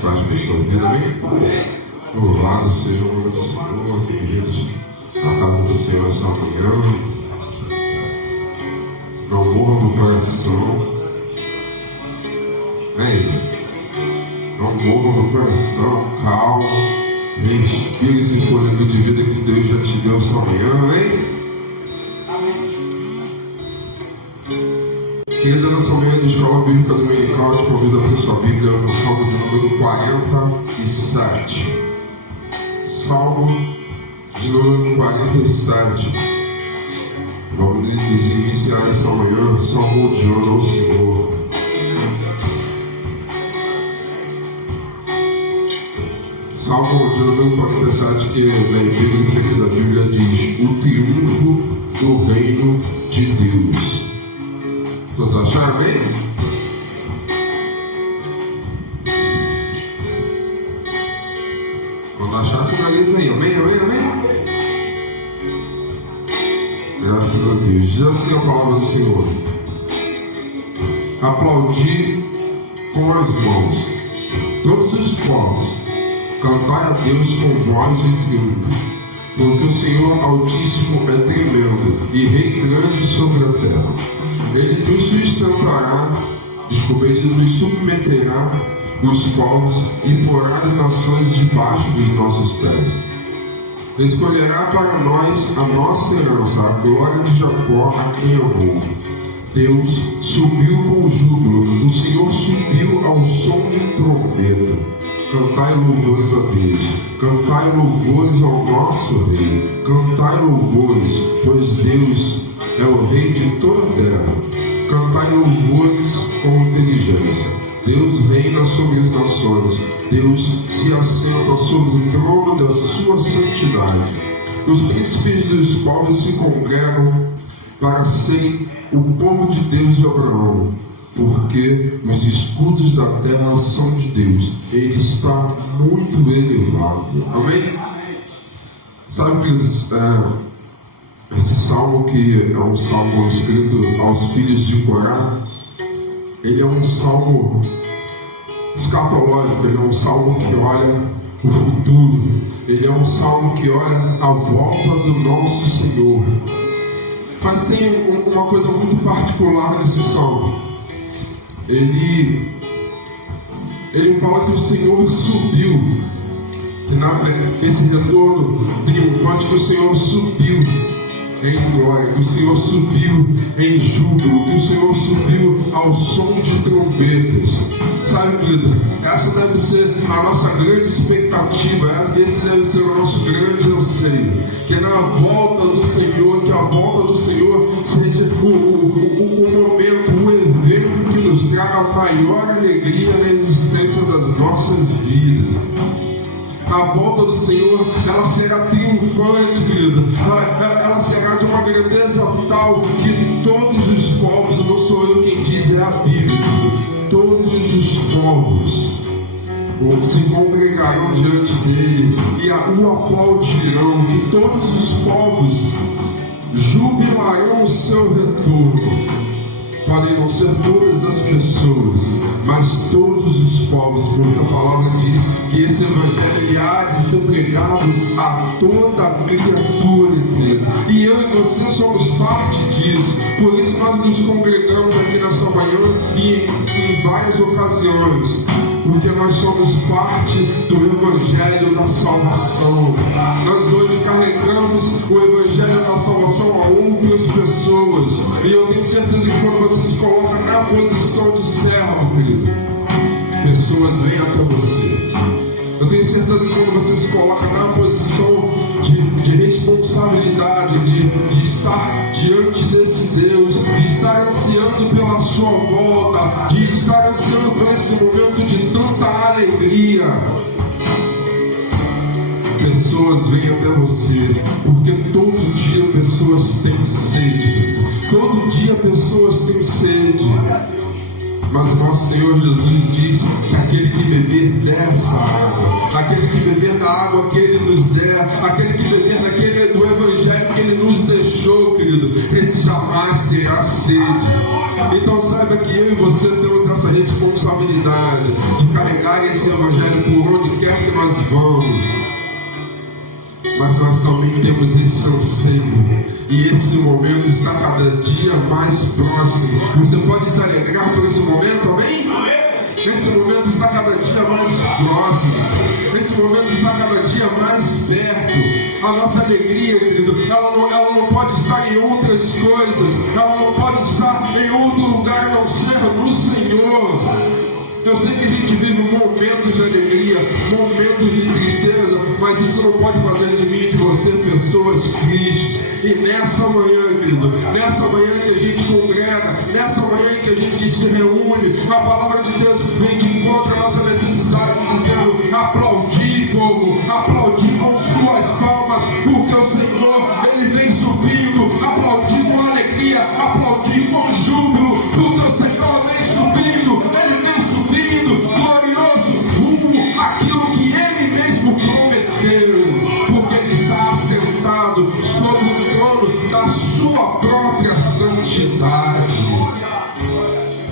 faz bem sua vida, amém? Louvado seja o nome do Senhor, queridos. A casa do Senhor esta manhã. Não morra no coração. Não morra no coração, calma. Respire esse fôlego de vida que Deus já te deu esta manhã, hein? Querida, nessa manhã de escola bíblica dominical, te convido a abrir sua Bíblia no Salmo de número 47. Salmo de número 47. Vamos iniciar esta manhã salmodiando ao Senhor. Salmo de número 47, que na Bíblia, aqui da Bíblia diz: o triunfo do reino de Deus. Todos acharam, amém? Quando achar, sinaliza aí, amém, amém, amém? Graças a Deus. Diz assim a palavra do Senhor: aplaudi com as mãos todos os povos, cantai a Deus com voz de triunfo, porque o Senhor Altíssimo é tremendo e Rei grande sobre a terra. Ele nos sustentará, ele nos submeterá os povos e porá as nações debaixo dos nossos pés. Escolherá para nós a nossa herança, a glória de Jacó, a quem amou. Deus subiu com júbilo, o Senhor subiu ao som de trombeta. Cantai louvores a Deus, cantai louvores ao nosso Rei, cantai louvores, pois Deus é o Rei de toda a terra. Cantai louvores com inteligência. Deus reina sobre as nações. Deus se assenta sobre o trono da sua santidade. Os príncipes dos povos se congregam para serem o povo de Deus de Abraão, porque os escudos da terra são de Deus. Ele está muito elevado. Amém? Sabe que esse salmo, que é um salmo escrito aos filhos de Corá, ele é um salmo escatológico, ele é um salmo que olha o futuro, ele é um salmo que olha a volta do nosso Senhor. Mas tem uma coisa muito particular nesse salmo. Ele fala que o Senhor subiu, que esse retorno triunfante, que o Senhor subiu em glória, que o Senhor subiu em júbilo, que o Senhor subiu ao som de trombetas. Sabe, querida, essa deve ser a nossa grande expectativa, esse deve ser o nosso grande anseio, que na volta do Senhor, que a volta do Senhor seja o momento, o evento que nos traga a maior alegria na existência das nossas vidas. A volta do Senhor, ela será triunfante, querido. Ela será de uma grandeza tal que todos os povos, não sou eu quem diz, é a Bíblia, todos os povos se congregarão diante dele e o aplaudirão, que todos os povos jubilarão o seu retorno. Podem não ser todas as pessoas, mas todos os povos, porque a palavra diz que esse evangelho há de ser pregado a toda a criatura, querido. E eu e você somos parte disso. Por isso nós nos congregamos aqui nessa manhã e em várias ocasiões, porque nós somos parte do evangelho da salvação. Nós hoje carregamos o evangelho da salvação a outras pessoas, e eu tenho certeza que quando você se coloca na posição de servo, querido, pessoas vêm até você. Eu tenho certeza que quando você se coloca na posição de responsabilidade, de estar diante desse Deus, de estar ansiando pela sua volta, de estar ansiando por esse momento de tanta alegria, pessoas vêm até você, porque todo dia pessoas têm sede. Todo dia pessoas têm sede. Mas o nosso Senhor Jesus diz que aquele que beber dessa água, aquele que beber da água que Ele nos der, aquele que beber do Evangelho que Ele nos deixou, querido, esse jamais terá sede. Então saiba que eu e você temos essa responsabilidade de carregar esse Evangelho por onde quer que nós vamos. Mas nós também temos esse anseio, e esse momento está cada dia mais próximo. Você pode se alegrar por esse momento, amém? Esse momento está cada dia mais próximo. Esse momento está cada dia mais perto. A nossa alegria, querido, ela não pode estar em outras coisas. Ela não pode estar em outro lugar a não ser no Senhor. Eu sei que a gente vive momentos de alegria, momentos de tristeza, mas isso não pode fazer de mim e de você pessoas tristes. E nessa manhã, querido, nessa manhã que a gente congrega, nessa manhã que a gente se reúne, a palavra de Deus vem de encontro à nossa necessidade, dizendo: aplaudir, povo, aplaudir com suas palmas, porque o Senhor, Ele vem subindo. Aplaudir com alegria, aplaudir com júbilo, porque o Senhor vem subindo, Ele vem subindo, glorioso, rumo àquilo que Ele mesmo prometeu, porque Ele está assentado sobre o trono da sua própria santidade.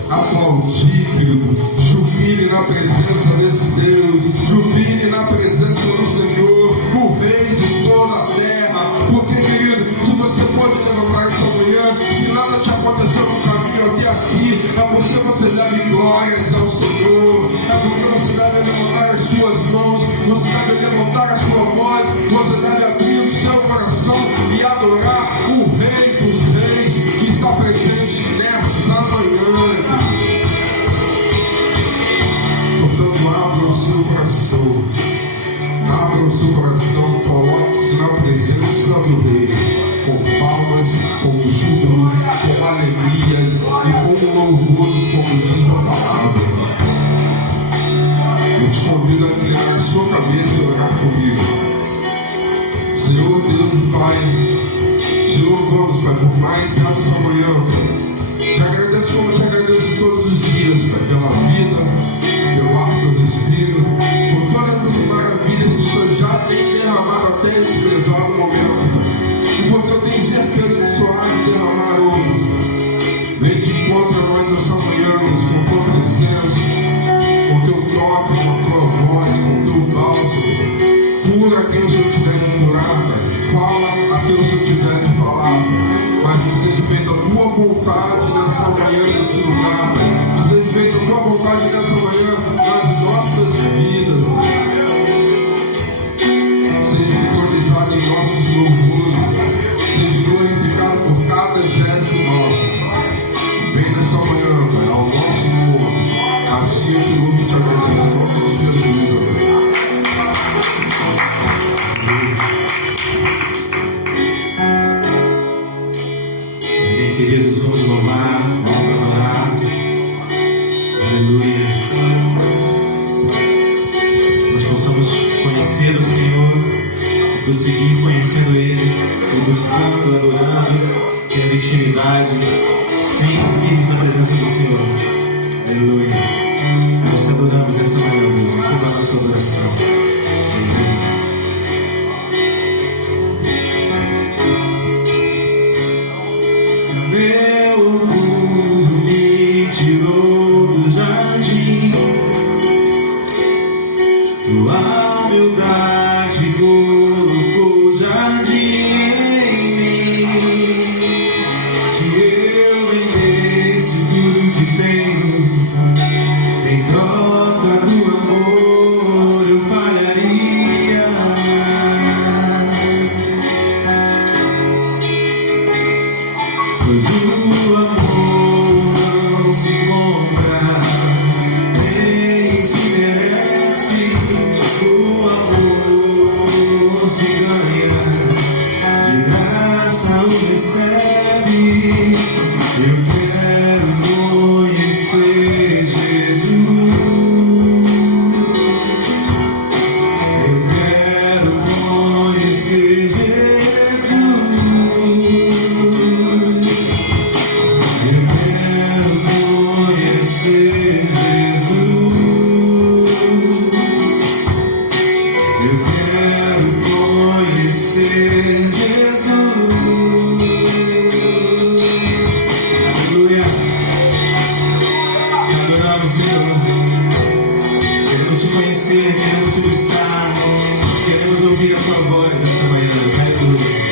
Aplaudir, querido, jubile na presença desse Deus, jubile na presença do Senhor, o Rei de toda a terra. Porque, querido, se você pode levantar essa manhã, se nada te aconteceu no caminho até aqui, é porque você deve glórias ao Senhor, é porque você deve levantar as suas mãos, você deve levantar a sua voz, você deve abrir o seu coração e adorar o Rei dos Reis que está presente nessa manhã. Portanto, abra o seu coração, abra o seu coração, coloque-se na presença do Rei, com palmas, com júbilo, com alegrias e com louvores, como diz a palavra. Eu te convido a inclinar a sua cabeça e orar comigo. Senhor Deus e Pai, Senhor, vamos, Pai, por mais essa manhã, Pai. Te agradeço como te agradeço todos os dias, Pai, pela vida, pelo ar que eu respiro, por todas as maravilhas que o Senhor já tem derramado até esse pesado momento, Pai. E porque eu tenho certeza que o Senhor há de derramar hoje. Vem de encontro a nós essa manhã, Deus, com tua presença, com teu toque, com tua voz, com teu bálsamo. Cura quem o Senhor tiver de curar, Pai. Fala a quem o Senhor tiver de falar, Pai. Mas que seja feita a tua vontade nessa manhã, nesse lugar, Pai. Que seja feita a tua vontade nessa manhã nas nossas vidas, Pai. Seja valorizado em nossos louvores, Pai. Seja glorificado por cada gesto nosso. Vem nessa manhã, Pai, ao nosso mundo. Assim eu te louvo e te agradeço em nome de Jesus, Pai. Queridos, vamos louvar, vamos adorar. Aleluia. Nós possamos conhecer o Senhor, prosseguir conhecendo Ele, e buscando, adorando, tendo intimidade, sempre firmes na presença do Senhor. Aleluia. Nós te adoramos nessa manhã, Deus. Receba a nossa adoração. Aleluia. Meu orgulho me tirou do jardim, tua humildade colocou o jardim em mim. Se eu vendesse tudo que tenho em troca do amor, eu falharia. Pois o amor não se compra, nem se merece. O amor conhecer, queremos te buscar, queremos ouvir a tua voz essa manhã. Aleluia.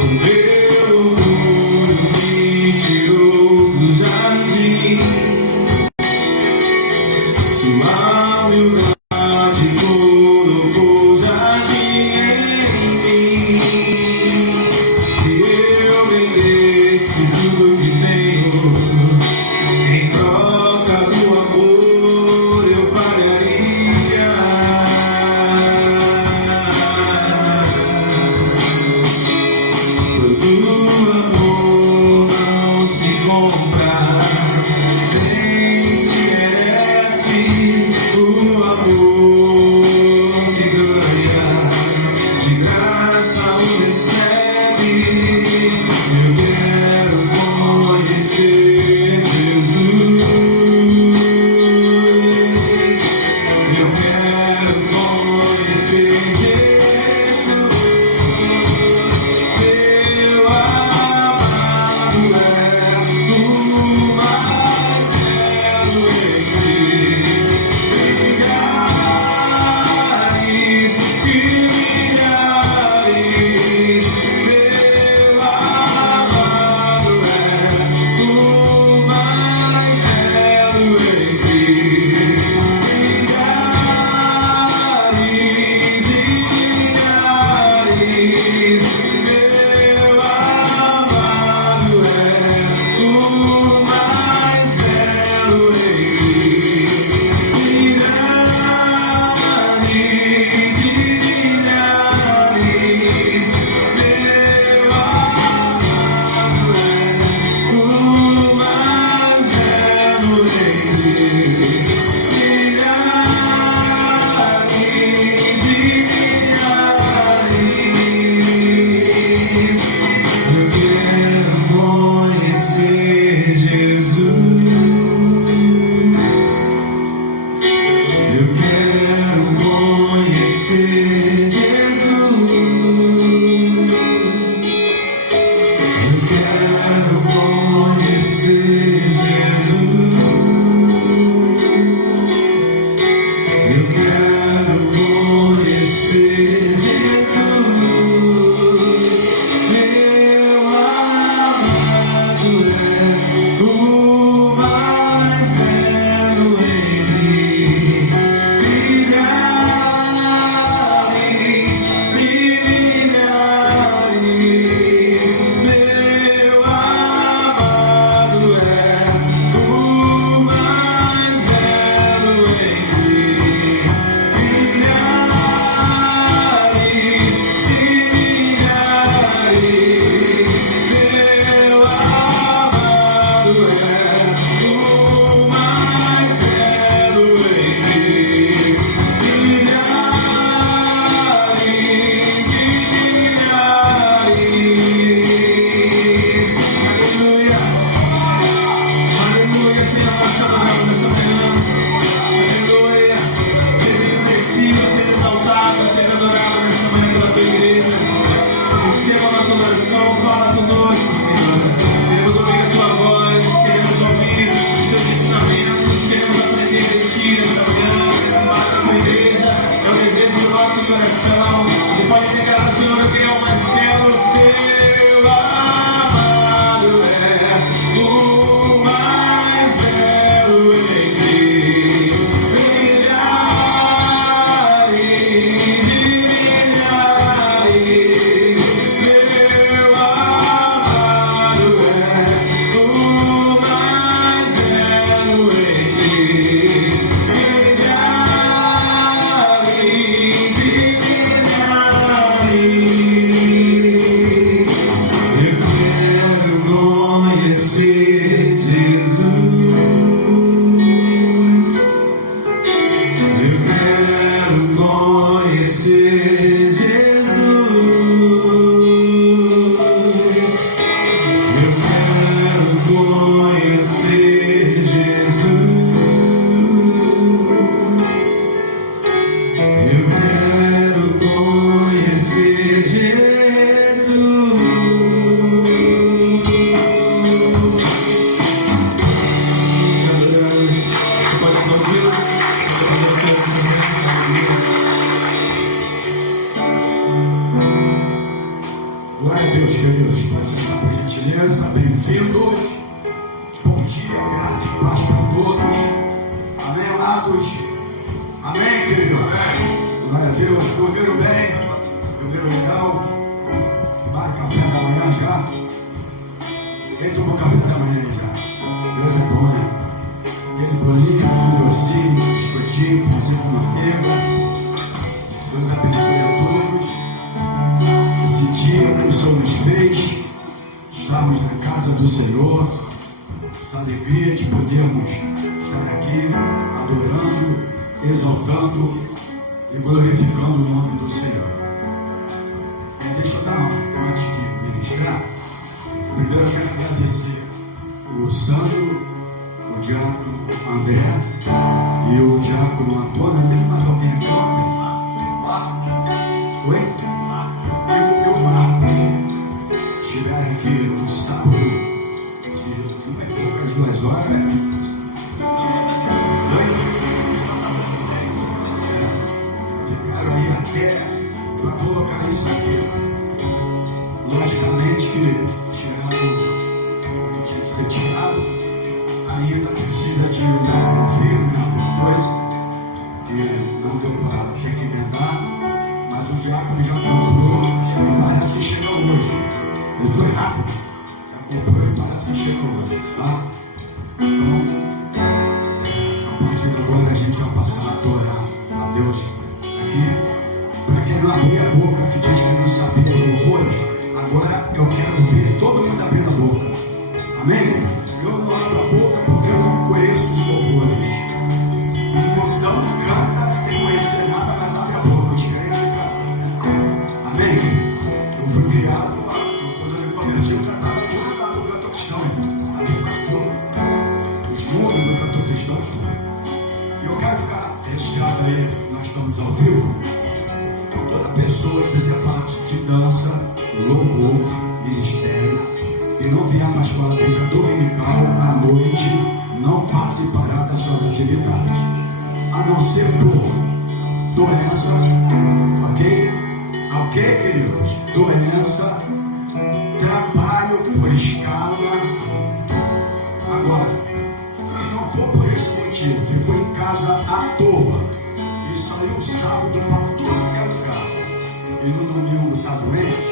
O meu orgulho me tirou do jardim, sua humildade colocou jardim em mim. Se eu vendesse tudo que tenho, em troca do amor eu faria. bem-vindos. Bom dia, graça e paz para todos. Amém, amados? Amém, querido? Amém. Glória a Deus. Dormiram bem? Dormiram legal? Tomaram café da manhã já? Quem tomou café da manhã já? Deus é bom, né? Aquele bolinho, aquele docinho, biscoitinho, pãozinho com manteiga. Deus abençoe a todos. Esse dia que o Senhor nos fez, estamos na casa do Senhor, essa alegria de podermos estar aqui adorando, exaltando e glorificando o nome do Senhor. Deixa eu dar antes de ministrar. Primeiro eu quero agradecer o Sandro, o diácono André e o diácono Antônio. Tem mais alguém aqui? Oi? Estiveram aqui no sábado de às 2 horas, né? Ficaram aí até para colocar isso aqui. Logicamente que tirado o que tinha que ser tirado, ainda precisa de um filme, alguma coisa que não deu para ter que emendar, mas o diácono já comprou e parece que chega hoje. Ele foi rápido, já comprou e parece que chega hoje, tá? Então, a partir de agora a gente vai passar a adorar a Deus aqui. Para quem não abrir a boca, que diz que não sabia louvores, agora eu quero ver todo mundo abrir a boca. Amém? Eu não abro a boca porque eu não conheço os louvores. Então canta sem conhecer nada, mas abre a boca, os crentes cantam. Amém? Eu fui criado lá, quando eu me converti, eu cantava tudo lá do canto cristão. Você sabe o pastor? Os números do canto cristão. E eu quero ficar registrado aí, nós estamos ao vivo. Toda pessoa que fizer parte de dança, louvor, ministério, que não vier para a escola bíblica dominical à noite, não participará das suas atividades, a não ser por doença, ok? Ok, queridos? Doença, trabalho por escala. Agora, se não for por esse motivo, ficou em casa à toa e saiu sábado para tudo que é lugar e no domingo está doente,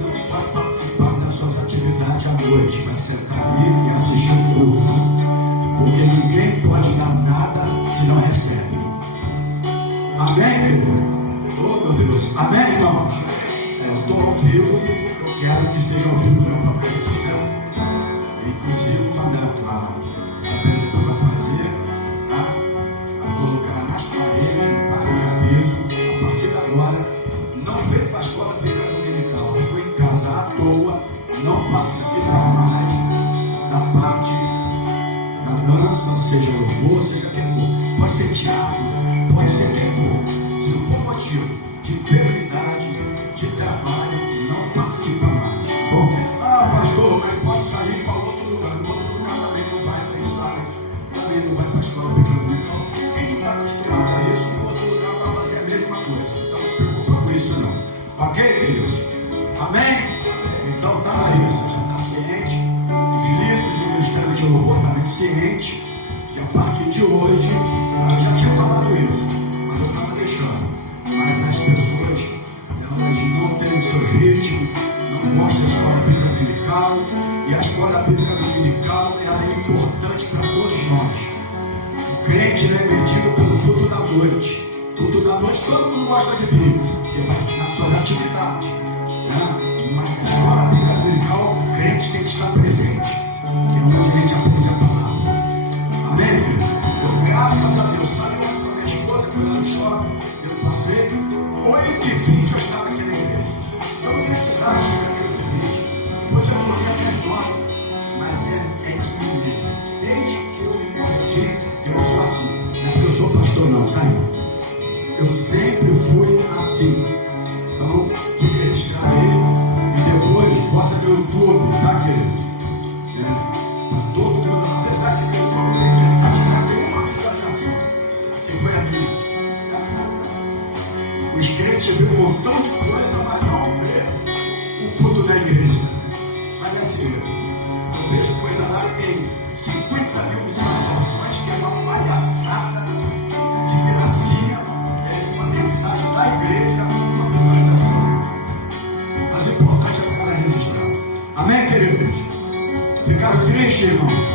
não vai participar das suas atividades à noite, vai sentar ali e assistir o culto, porque ninguém pode dar nada se não recebe. Amém, querido? Oh, meu Deus. Amém, irmãos? Eu estou ao vivo, eu quero que seja ao vivo meu papel de sistema. Inclusive, sabendo o que eu vou fazer, tá? A colocar nas paredes, vários avisos, a partir de agora, não veio para a escola bíblica dominical, ficou em casa à toa, não participa mais da parte da dança, seja louvor, seja quem for, pode ser teatro, pode ser quem for. Se não for motivo de prioridade, de trabalho, não participa mais. Bom, pastor, mas pode sair para outro lugar. Em outro lugar também não vai para ensaio, também não vai para a escola bíblica dominical. Quem está acostumado a isso, em outro lugar vai fazer a mesma coisa. Então não se preocupa com isso não. Ok, queridos? Amém? Então tá aí, você já está ciente. Os líderes do Ministério de Louvor também ciente que a partir de hoje, eu já tinha falado isso, mas eu estava deixando. Mas as pessoas, elas não têm o seu ritmo, não gostam da escola bíblica dominical, e a escola bíblica dominical ela é importante para todos nós. O crente é medido pelo culto da noite. Culto da noite todo mundo gosta de vir, porque vai ser na sua atividade, né? Mas a escola bíblica dominical, o crente tem que estar presente, que é onde a gente aprende a palavra. Amém, querido? Então, graças a Deus, sabe onde com a minha esposa, foi lá no shopping, eu passei 8h20, eu estava aqui na igreja. Eu não precisava chegar aqui 8h20, depois eu coloquei a minha história, mas é de mim. Desde que eu me converti, eu sou assim. Não é porque eu sou pastor não, tá, irmão? Eu sempre fui assim. Então, fui registrar ele e depois bota no YouTube, tá, querido? Todo mundo, apesar que meu nome tem mensagem, não tem uma visualização. Quem foi a minha? Os crentes vê um montão de coisa, mas não vê o culto da igreja. Mas assim, 50.000 visualizações, que é uma palhaçada de gracinha, é uma mensagem da igreja, uma visualização. Mas o importante é ficar registrado. Amém, queridos? Ficaram tristes, irmãos?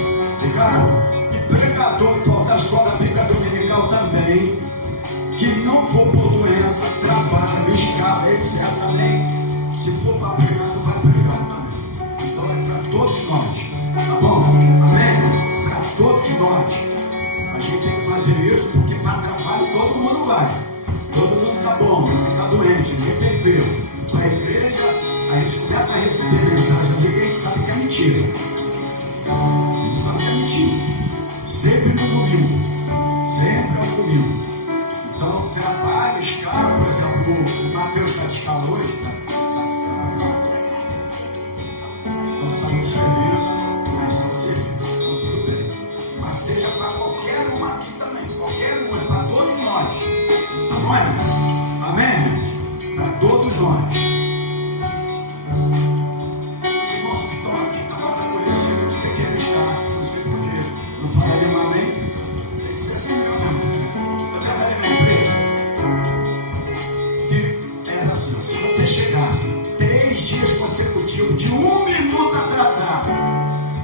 Ficaram? E pregador que falta a escola bíblica dominical também, que não for por doença, trabalho, escala, etc. Também, se for para pregar, não vai pregar também. Então é para todos nós, tá bom? Amém? Para todos nós. A gente tem que fazer isso, porque para trabalho todo mundo vai. Todo mundo está bom, ninguém está doente, ninguém tem enfermo. Para a igreja, a gente começa a receber mensagem ali que a gente sabe que é mentira. A gente sabe que é mentira. Sempre no domingo. Sempre aos domingos. Então, trabalho, escala, por exemplo, o Mateus está de escala hoje, né? Então, saiu do serviço, aí saiu do serviço, então tudo bem. Mas seja para qualquer um aqui também, qualquer um, é para todos nós. Tá bom, irmãos? Amém? Para todos nós. Os irmãos que estão aqui estão mais aborrecidos de que querem estar, não sei porquê. Não falaria mais amém? Tem que ser assim mesmo. Eu trabalhei na empresa que era assim: se você chegasse 3 dias consecutivos de 1 minuto atrasado,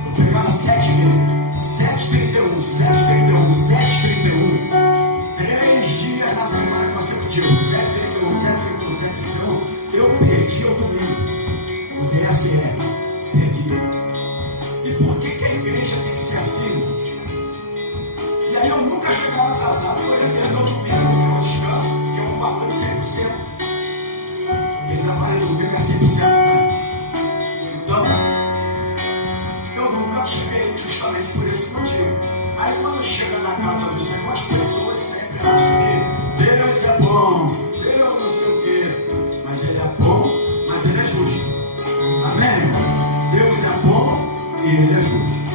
eu pegava 7h30, 7h31, 7h31, 7h31, 3 dias na semana consecutivos, 7h31, 7h31, 7h31, eu perdi o domingo, o DSE, perdi. E por que a igreja tem que ser assim? E aí eu nunca chegava atrasado, foi perder o domingo, meu descanso, que é um valor de 100%. Quem trabalha no domingo é 100%. Então, eu nunca cheguei justamente por esse motivo. Aí quando chega na casa do Senhor, as pessoas sempre acham que Deus é bom, Deus não sei o quê. Mas Ele é bom, mas Ele é justo. Amém? Deus é bom e Ele é justo.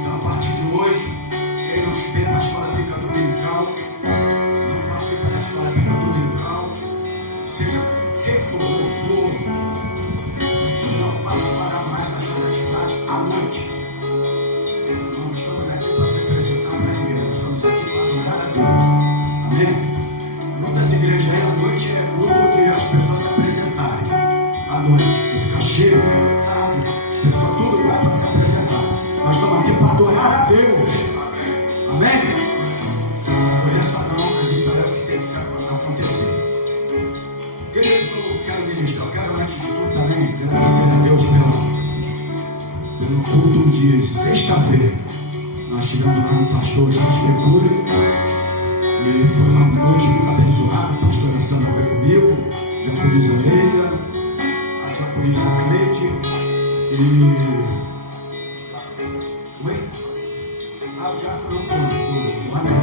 Então, a partir de hoje, quem não estiver na escola bíblica dominical, não passou pela escola bíblica dominical, seja quem for, não participará mais da sua atividade à noite. Não estamos aqui para se apresentar para ninguém, nós estamos aqui para adorar a Deus. Amém? Muitas igrejas aí à noite é culto de as pessoas se apresentarem. À noite, e fica cheio, as pessoas tudo vai para se apresentar. Nós estamos aqui para adorar a Deus. Amém? Sem saber essa não, mas isso é o que tem que acontecer. Queridos, eu quero ministrar, eu quero antes de tudo também agradecer a Deus pelo culto de sexta-feira. Nós tivemos lá no pastor Jorge Ventura e foi uma noite muito abençoada. A pastora Sandra foi comigo, Jacuriza Leila, a Jacuriza Cleide e o Diácono Antônio,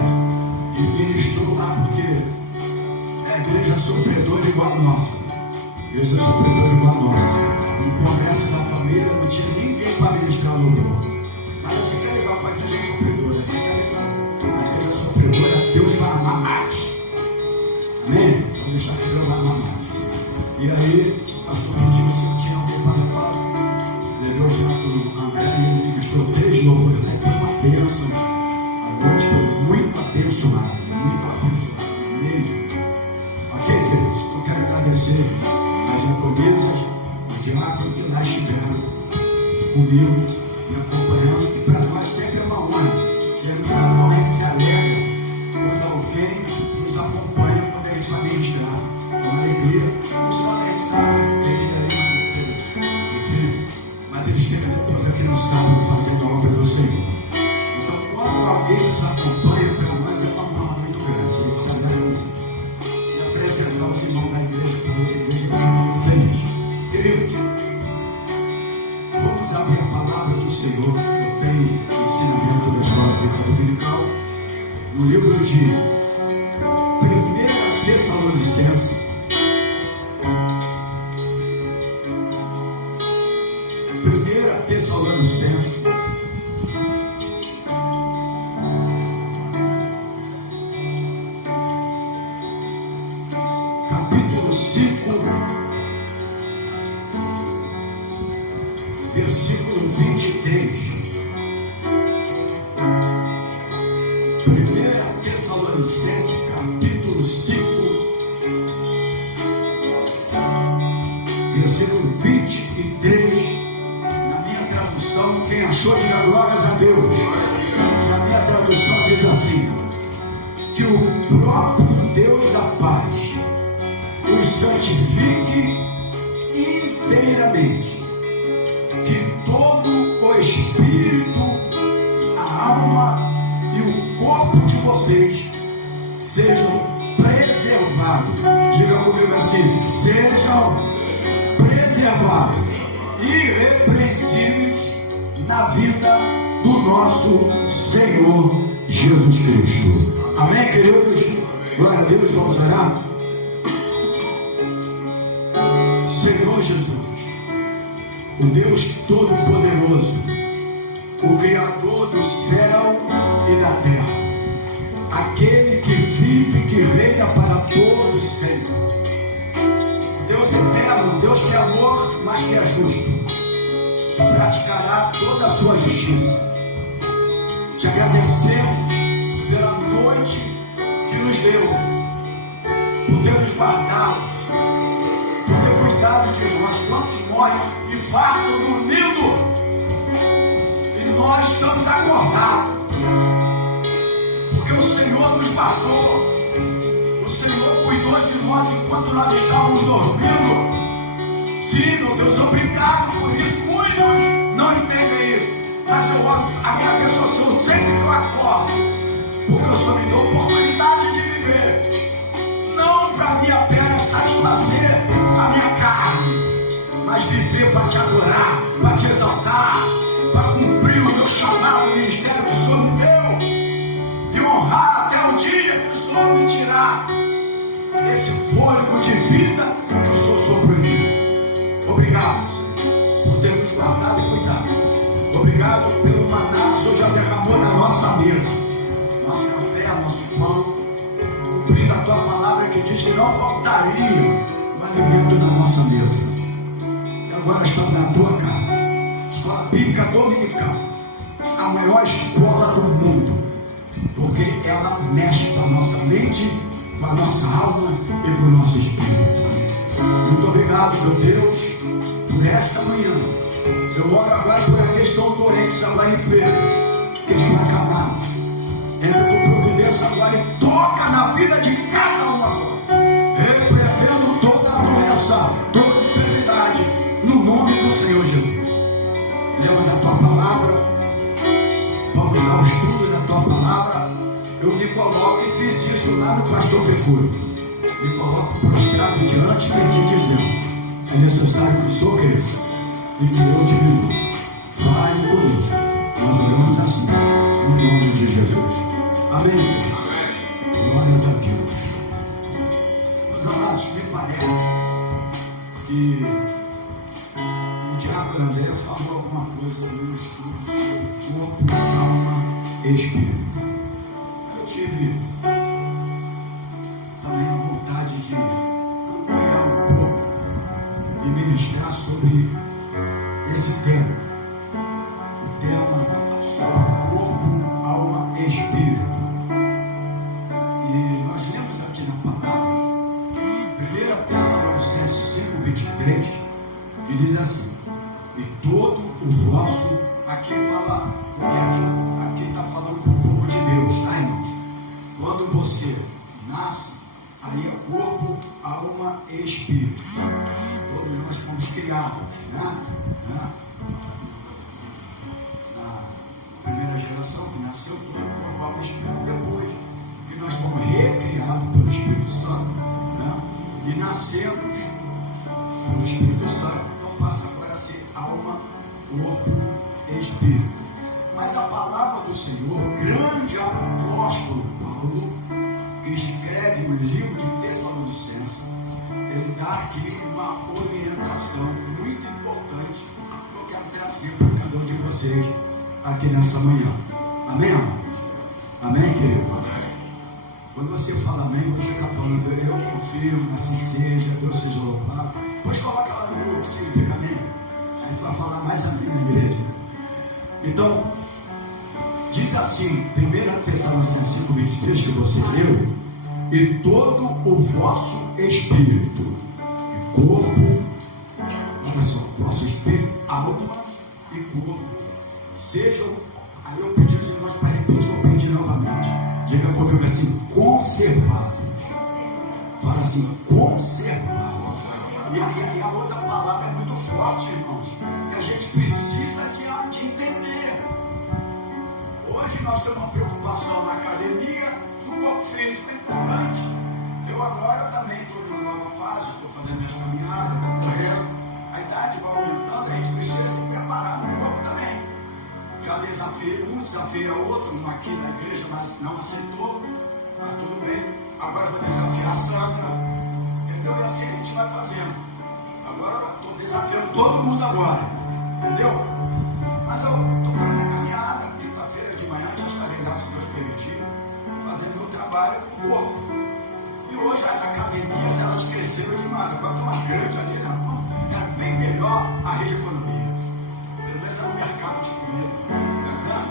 que ministrou lá, porque é a igreja sofredora igual a nossa. A igreja sofredora igual a nossa. No comércio da família não tinha ninguém para ministrar no louvor. Mas você quer levar para a igreja sofredora, você quer levar a igreja sofredora, Deus vai amar mais. Amém? Vou deixar que Deus vai amar mais. E aí, o pastor pediu se tinha alguém para levar. Levou o Diácono André e ele ministrou 3 louvores. Foi uma bênção. A noite foi muito abençoada mesmo. Ok, queridos? Eu quero agradecer às japonesas, os diáconos que lá estiveram comigo, me acompanhando, que para nós sempre é uma honra. Você não sabe como é que se alegra quando alguém nos acompanha quando a gente vai ministrar. É uma alegria. Não só a gente sabe, enfim, mas eles chegam depois aqui no sábado fazendo a obra do Senhor. Então, quando alguém nos acompanha, para nós é uma honra muito grande. A gente sabe e apresentar os irmãos da igreja para outra igreja, eu fico muito feliz. Queridos, vamos abrir a palavra do Senhor. Eu tenho o ensinamento da escola bíblica dominical no livro de 1 Tessalonicenses. 1 Tessalonicenses, capítulo 5, versículo 23. 1 Tessalonicenses, capítulo 5, versículo 23. Na minha tradução, quem achou, diga glórias a Deus. Na minha tradução diz assim: que o próprio Deus da paz os santifique inteiramente, que todo o espírito, a alma e o corpo de vocês sejam preservados. Diga comigo assim: sejam preservados, irrepreensíveis na vida do nosso Senhor Jesus Cristo. Amém, queridos? Glória a Deus, vamos orar. Senhor Jesus, o Deus Todo-Poderoso, o Criador do céu e da terra, aquele que vive e que reina para todos sempre. Deus eterno, Deus que é amor, mas que é justo, praticará toda a sua justiça. Te agradecemos pela noite que nos deu, por ter nos guardado, por ter cuidado de nós. Quantos morrem e fartam dormindo, e nós estamos acordados, porque o Senhor nos guardou, o Senhor cuidou de nós enquanto nós estávamos dormindo. Sim, meu Deus, obrigado por isso. Muitos não entendem isso, mas eu agradeço ao Senhor sempre que eu acordo, porque o Senhor me deu a oportunidade de viver, não para me apenas satisfazer a minha carne, mas viver para te adorar, para te exaltar, para cumprir o meu chamado, o ministério que o Senhor me deu, e honrar até o dia que o Senhor me tirar desse fôlego de vida que o Senhor soprou em mim. Obrigado, Senhor, por ter nos guardado e cuidado. Obrigado pelo maná que o Senhor já derramou na nossa mesa, nosso café, nosso pão, cumprindo a tua palavra que diz que não faltaria um alimento na nossa mesa. E agora estamos na tua casa, escola bíblica dominical, a maior escola do mundo, porque ela mexe com a nossa mente, com a nossa alma e com o nosso espírito. Muito obrigado, meu Deus, por esta manhã. Eu oro agora por aqueles que estão doentes, agora enfermos, que estão acamados. Entra com providência agora e toca na vida de cada um agora, repreendendo toda a doença, toda a enfermidade, no nome do Senhor Jesus. Lemos a tua palavra, vamos dar o estudo da tua palavra. Eu me coloco e fiz isso lá no pastor Fecuro. Me coloco prostrado diante de ti, dizendo: é necessário que o Senhor cresça e que eu diminua. Vai conosco. Nós oramos assim, em nome de Jesus. Amém. Amém. Glórias a Deus. Meus amados, me parece que o diácono André falou alguma coisa no estudo sobre corpo, alma e espírito. Eu tive também a vontade de ampliar um pouco e ministrar sobre esse tema. O tema sobre corpo, alma e espírito. E nós lemos aqui na palavra 1 Tessalonicenses 5:23, que diz assim: e todo o vosso, aqui fala, aqui está falando para o povo de Deus, tá, irmãos? Quando você nasce, aí é corpo, alma e espírito. Todos nós fomos criados, né? Na primeira geração que nasceu, todo corpo, alma e espírito. Depois que nós fomos recriados pelo Espírito Santo, né? E nascemos pelo Espírito Santo, então passa agora a ser alma, corpo e espírito. Mas a palavra do Senhor, grande apóstolo Paulo, que escreve o livro de Tessalonicenses, ele dá aqui uma orientação muito importante que eu quero trazer para cada um de vocês aqui nessa manhã. Amém, amor? Amém, querido? Amém. Quando você fala amém, você está falando: eu confio, assim seja, Deus seja louvado. Depois coloca lá no grupo que significa amém. A gente vai falar mais amém na igreja. Então, Diz assim, 1 Tessalonicenses 5:23, que você leu, e todo o vosso espírito e corpo, não é só o vosso espírito, alma e corpo, sejam, aí eu pedi aos irmãos para repetir, vou pedir novamente, diga comigo assim, conserváveis. Fala assim, conserváveis. E a outra palavra é muito forte, irmãos, que a gente precisa de entender. Hoje nós temos uma preocupação na academia, no corpo físico, é importante. Eu agora também estou numa nova fase, estou fazendo minhas caminhadas, estou correndo, a idade vai aumentando, a gente precisa se preparar no corpo também. Já desafiei um, desafiei a outro, um aqui na igreja, mas não aceitou, mas tudo bem. Agora vou desafiar a Sandra, entendeu? E assim a gente vai fazendo. Agora estou desafiando todo mundo agora, entendeu? Mas eu estou fazendo a caminhada, quinta-feira de manhã já estarei lá, se Deus permitir, fazendo meu trabalho no corpo. E hoje as academias, elas cresceram demais. Agora tem uma grande ali na mão, era bem melhor a rede economia. Pelo menos era o mercado de comida.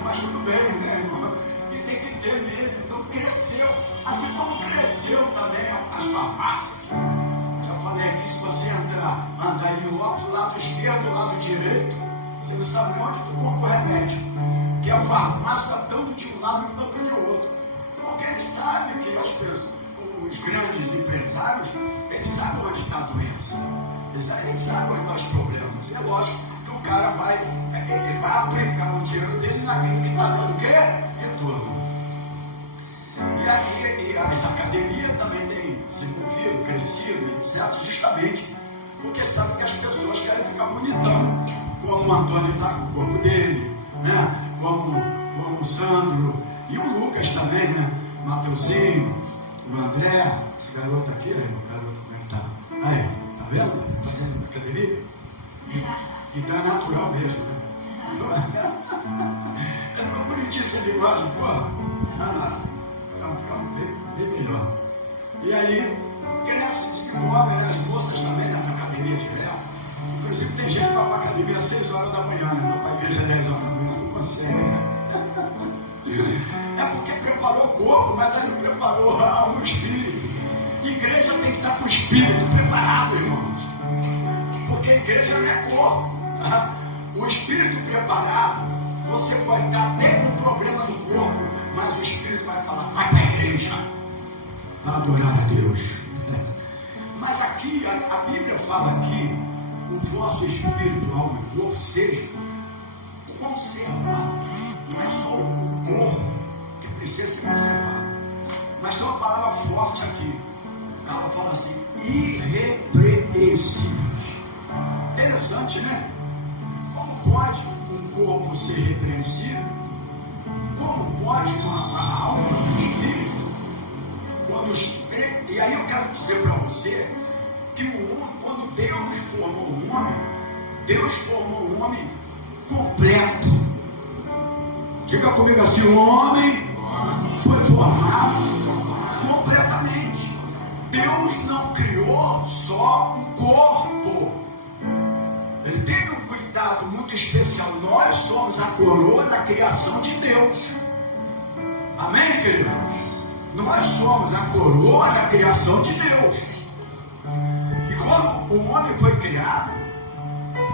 Mas tudo bem, né, irmão? E tem que ter mesmo. Então cresceu, assim como cresceu também as farmácias. Já falei aqui, se você andar em um lado esquerdo, lado direito, você não sabe nem onde tu compra o remédio. Que a farmácia tanto de um lado e tanto de outro. Porque eles sabem que as pessoas, os grandes empresários, eles sabem onde está a doença. Eles sabem onde estão os problemas. É lógico que o cara vai aplicar o dinheiro dele naquilo que está dando o quê? Retorno. E aí as academias também têm se envolvido, crescido, etc. Justamente porque sabem que as pessoas querem ficar bonitão. Como o Antônio está com o corpo dele, né? Como o Sandro e o Lucas também, né? O Mateuzinho, o André, esse garoto aqui, né? O garoto, como é que tá? Aí, tá vendo? Tá vendo na academia? Então é natural mesmo, né? É tão bonitinho essa linguagem, pô. Fica bem melhor. E aí, cresce, desenvolve, né? As moças também nas academias direto. Inclusive tem gente que vai para a academia às 6 horas da manhã, né? Vai para a igreja às 10 horas da manhã, não consegue, né? É porque preparou o corpo, mas aí não preparou a alma e o espírito. Igreja tem que estar com o espírito preparado, irmãos. Porque a igreja não é corpo. O espírito preparado, você pode estar até com um problema no corpo, mas o espírito vai falar, vai para a igreja, para adorar a Deus. Mas aqui, a Bíblia fala aqui, o vosso espírito, alma e corpo seja conservado. Não é só o corpo que precisa ser conservado. Mas tem uma palavra forte aqui. Ela fala assim, irrepreensíveis. Interessante, né? Como pode um corpo ser repreensível? Como pode uma alma, um espírito? E aí eu quero dizer para você que quando Deus formou o homem, Deus formou o homem completo. Diga comigo assim, o homem foi formado completamente. Deus não criou só um corpo. Ele teve um cuidado muito especial. Nós somos a coroa da criação de Deus. Amém, queridos? Nós somos a coroa da criação de Deus. E quando o homem foi criado,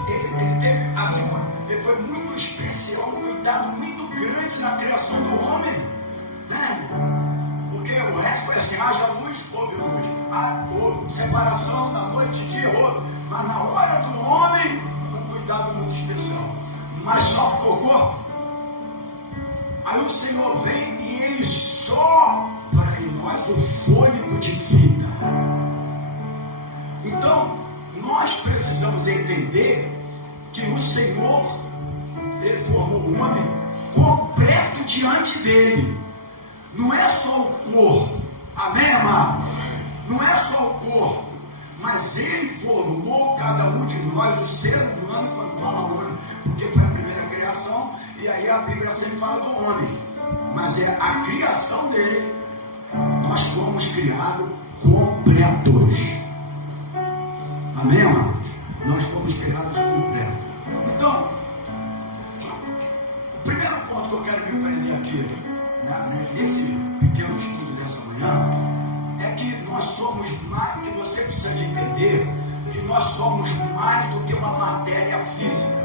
ele teve assim, ele foi muito especial, um cuidado muito grande na criação do homem, né? Porque o resto foi assim, haja luz, houve luz, houve separação da noite e dia, houve, mas na hora do homem, um cuidado muito especial. Mas só ficou corpo. Aí o Senhor vem e Ele sopra em nós o fôlego de vida. Então, nós precisamos entender que o Senhor, Ele formou o homem completo diante dele. Não é só o corpo, amém, amado? Não é só o corpo, mas Ele formou cada um de nós, o ser humano, quando fala homem, porque foi a primeira criação, e aí a Bíblia sempre fala do homem, mas é a criação dele. Nós fomos criados completos. Amém, amados? Nós fomos criados completos. Então, o primeiro ponto que eu quero me prender aqui precisa de entender que nós somos mais do que uma matéria física.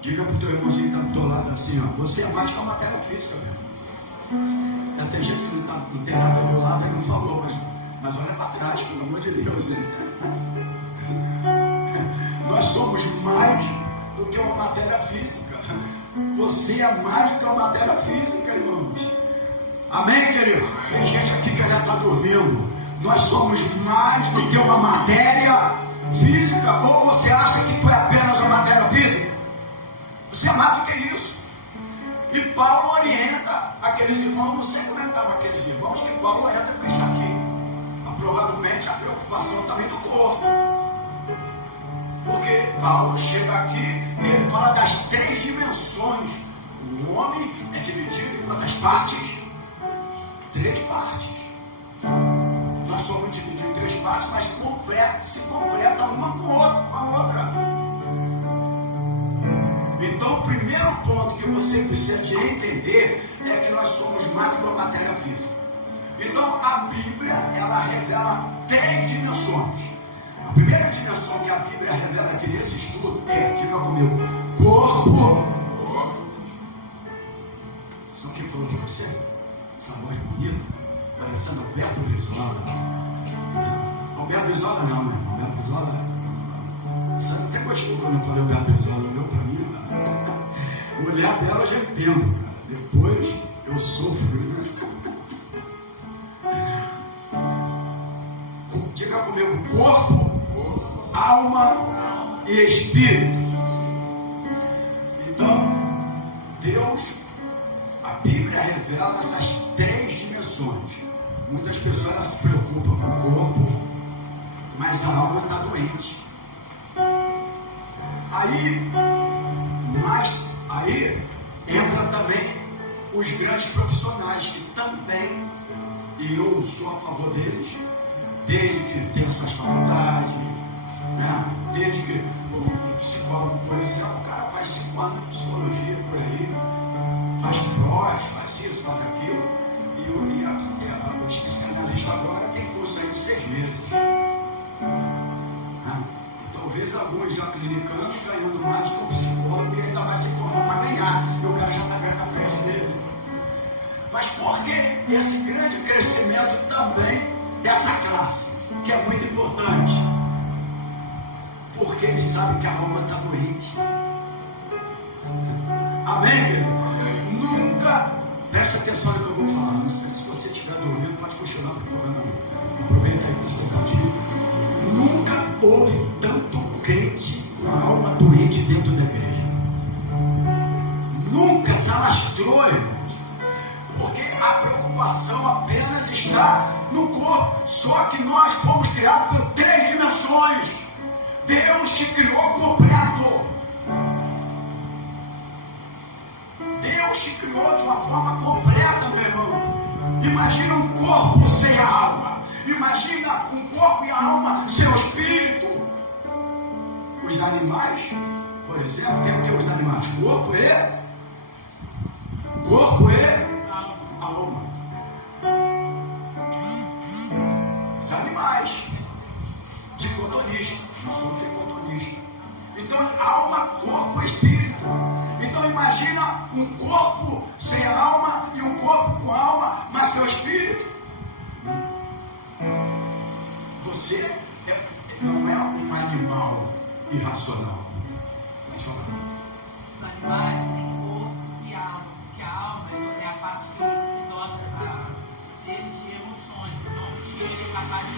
Diga para o teu irmãozinho que está do teu lado assim, ó, você é mais que uma matéria física mesmo. Já tem gente que não tem nada do meu lado, ele não falou, mas olha para trás, pelo amor de Deus. Nós somos mais do que uma matéria física. Você é mais do que uma matéria física, irmãos. Amém, querido? Tem gente aqui que já está dormindo. Nós somos mais do que uma matéria física. Ou você acha que tu é apenas uma matéria física? Você é mais do que isso. E Paulo orienta aqueles irmãos, não sei como estava aqueles irmãos, que Paulo orienta com isso aqui. Provavelmente a preocupação também do corpo. Porque Paulo chega aqui e ele fala das 3 dimensões. O homem é dividido em quantas partes? 3 partes. Nós somos divididos em 3 partes, mas se completa uma com a outra. Então, o primeiro ponto que você precisa de entender é que nós somos mais do que uma matéria física. Então, a Bíblia, ela revela 3 dimensões. A primeira dimensão que a Bíblia revela aqui nesse estudo é, diga comigo, corpo. Isso aqui falou de você? Essa voz bonita, parecendo Alberto Brizola. Alberto Brizola não, né? Alberto Brizola. Você até gostou quando eu falei Alberto Brizola, olhou para mim. O olhar dela eu já entendo, cara. Depois eu sofro, né? Diga comigo, corpo, alma e espírito. Então, Deus, a Bíblia revela essas 3 dimensões. Muitas pessoas elas se preocupam com o corpo, mas a alma está doente. Aí entra também os grandes profissionais que também, e eu sou a favor deles, desde que tenham suas faculdades, né? Desde que o psicólogo policial, o cara faz 5 anos de psicologia por aí, faz prós, faz isso, faz aquilo, e o psicanalista agora tem curso aí de 6 meses. Talvez alguns já clinicando, ganhando mais que o psicólogo, e ainda vai se formar para ganhar, e o cara já está ganhando a frente dele. Mas por que esse grande crescimento também dessa classe, que é muito importante? Porque ele sabe que a alma está doente. Amém, querido? Nunca, preste atenção no que eu vou falar. Não sei se você estiver dormindo, pode continuar para o programa. Aproveita aí para ser cantinho. Nunca houve tanto crente com a alma doente dentro da igreja. Nunca se alastrou, irmãos. Porque a preocupação apenas está no corpo. Só que nós fomos criados por 3 dimensões. Deus te criou completo. Deus te criou de uma forma completa, meu irmão. Imagina um corpo sem a alma. Imagina um corpo e a alma sem o espírito. Os animais, por exemplo, tem o que os animais? Corpo e alma. Os animais, dicotomista, nós somos dicotomistas. Então, alma, corpo e espírito. Então, imagina um corpo sem alma e um corpo com alma, mas sem espírito. Você não é um animal irracional. Pode falar. Os animais têm corpo e alma, que a alma é a parte que dota a ser de emoções. Então, o bichinho ele é capaz de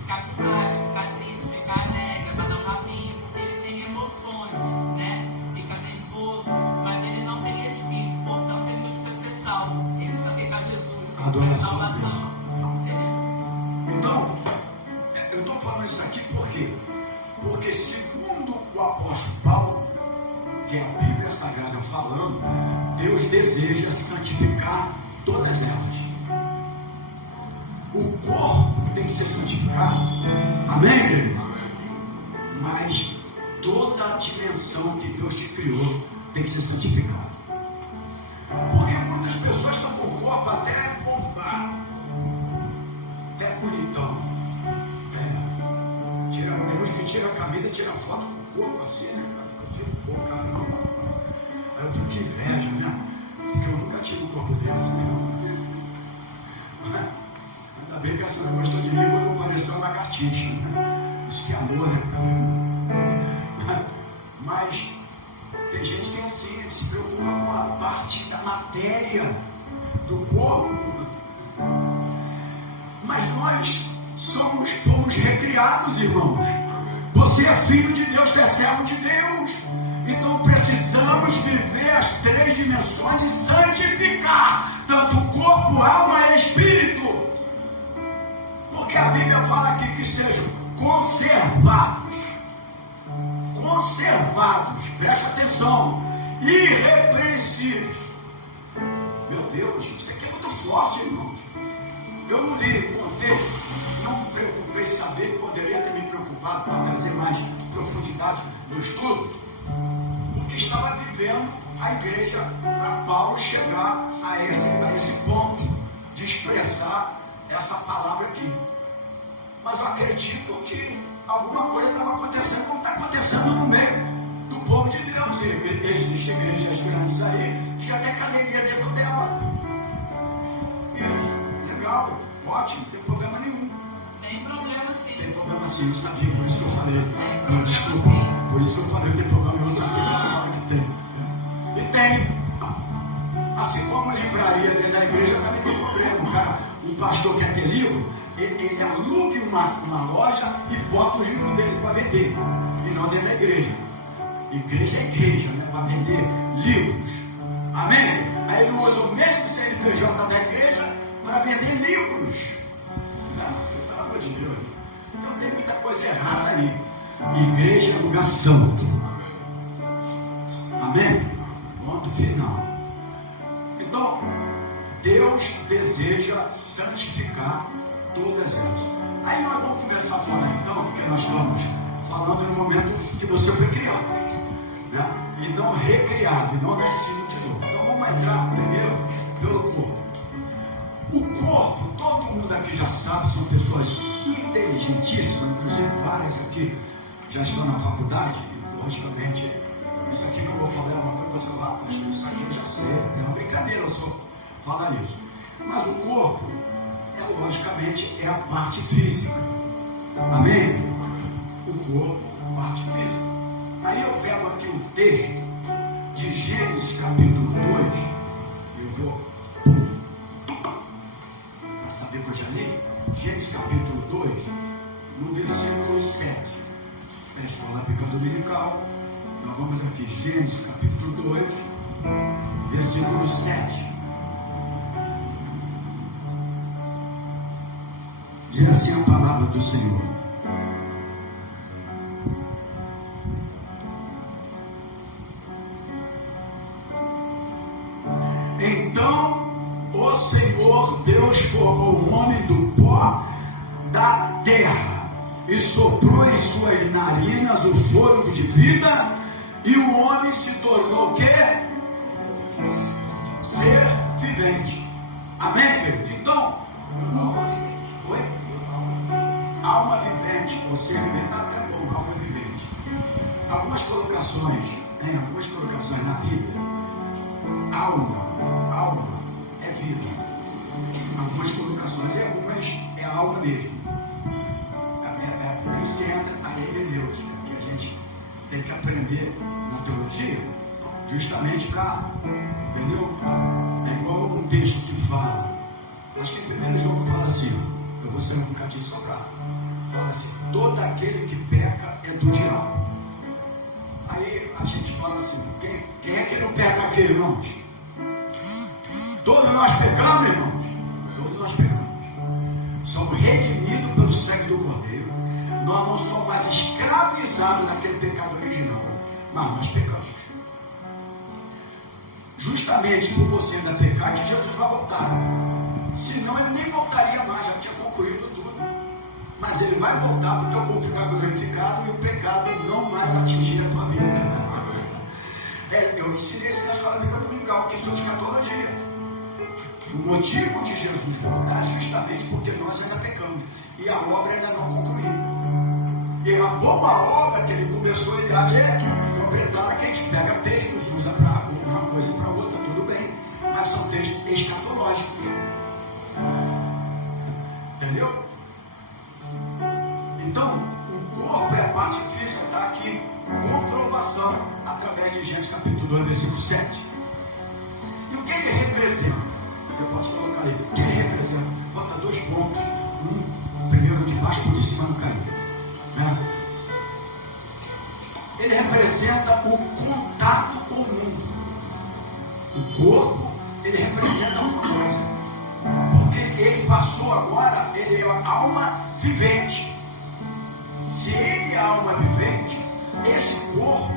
ficar com raiva, ficar triste, ficar alegre, abanar um rabinho, porque ele tem emoções, né? Fica nervoso, mas ele não tem espírito, portanto ele não precisa ser salvo, ele precisa aceitar Jesus, ele precisa ter salvação. Entendeu? Então, eu estou falando isso aqui por quê? Porque segundo o apóstolo Paulo, que é a Bíblia Sagrada falando, Deus deseja santificar todas elas. O corpo tem que ser santificado. Amém, querido? Mas toda a dimensão que Deus te criou tem que ser santificada. Porque muitas pessoas estão com o corpo até bombado, até bonitão. tira foto com o corpo assim, né, cara? Eu fico, pô, caramba. Aí eu fico de inveja, né? Porque eu nunca tive um corpo desse, né? Ainda bem que essa negócio de língua não pareceu uma lagartixa, né? Isso que é amor, né? Mas tem gente que é assim, se preocupa com a parte da matéria do corpo. Mas nós fomos recriados, irmãos. Você é filho de Deus, você é servo de Deus. Então precisamos viver as 3 dimensões e santificar tanto o corpo, alma e espírito. Porque a Bíblia fala aqui que sejam conservados. Conservados, preste atenção, irrepreensíveis. Meu Deus, isso aqui é muito forte, irmãos. Eu não li o contexto, não me preocupei em saber, poderia ter me preocupado para trazer mais profundidade no estudo, o que estava vivendo a igreja para Paulo chegar a esse ponto de expressar essa palavra aqui. Mas eu acredito que alguma coisa estava acontecendo, como está acontecendo no meio do povo de Deus. E existem igrejas grandes aí que até cadeirinha dentro dela. Isso, legal, ótimo, não tem problema nenhum. Tem problema sim. Tem problema sim, eu sabia, por isso que eu falei. Não, desculpa, por isso que eu falei que tem problema, eu sabia que tem. E tem. Assim como a livraria dentro da igreja também tem problema. Cara, um pastor quer ter livro, ele aluga uma loja e bota os livros dele para vender. E não dentro da igreja. Igreja é igreja, né? Para vender livros. Amém? Aí ele usa o mesmo CNPJ da igreja para vender livros. Não, pelo amor de Deus. Não tem muita coisa errada ali. Igreja é lugar santo. Amém? Ponto final. Então, Deus deseja santificar todas elas. Aí nós vamos começar a falar então, porque nós estamos falando no momento que você foi criado, né? E não recriado, e não nascido de novo. Então vamos entrar primeiro pelo corpo. O corpo, todo mundo aqui já sabe, são pessoas inteligentíssimas, inclusive várias aqui já estão na faculdade, e logicamente isso aqui que eu vou falar é uma coisa, você vai, pastor, isso aqui eu já sei, é uma brincadeira eu só falar isso. Mas o corpo, logicamente, é a parte física. Amém? O corpo, a parte física. Aí eu pego aqui o texto de Gênesis capítulo 2, eu vou, para saber que eu já li, Gênesis capítulo 2, no versículo 7. É a escola bíblica dominical. Nós vamos aqui, Gênesis capítulo 2, versículo 7. Diz assim a palavra do Senhor. Então o Senhor Deus formou o homem do pó da terra e soprou em suas narinas o fôlego de vida, e o homem se tornou o quê? Ser vivente. Amém, querido? Então, alma vivente, ou ser vivente, até bom, alma vivente. Algumas colocações na Bíblia, alma é vida. Algumas colocações algumas é alma mesmo. É por isso que entra a hermenêutica, que a gente tem que aprender na teologia, justamente para, entendeu? É igual um texto que fala, acho que em 1 João fala assim, eu vou ser um bocadinho sobrado. Fala assim, todo aquele que peca é do diabo. Aí a gente fala assim, quem é que não peca aqui, irmãos? Todos nós pecamos, irmãos. Todos nós pecamos. Somos redimidos pelo sangue do Cordeiro. Nós não somos mais escravizados naquele pecado original. Mas nós pecamos. Justamente por você ainda pecar que Jesus vai voltar. Senão ele nem voltaria mais, já tinha concluído tudo. Mas ele vai voltar porque o corpo vai glorificado e o pecado não mais atingir a tua vida. Eu ensinei isso na escola bíblica dominical, que isso é de escatologia. O motivo de Jesus voltar é justamente porque nós ainda pecamos e a obra ainda não concluiu. E a boa obra que ele começou, ele há de completar, que a gente pega textos, usa para uma coisa e para outra, tudo bem. Mas são textos escatológicos. Entendeu? Então, o corpo é a parte física, está aqui, comprovação, através de Gênesis capítulo 2, versículo 7. E o que ele representa? Você pode colocar aí. O que ele representa? Bota 2 pontos. Primeiro de baixo por de cima no caminho. Né? Ele representa o contato com o mundo. O corpo, ele representa uma coisa. Porque ele passou agora, ele é a alma vivente. Se ele é a alma vivente, esse corpo,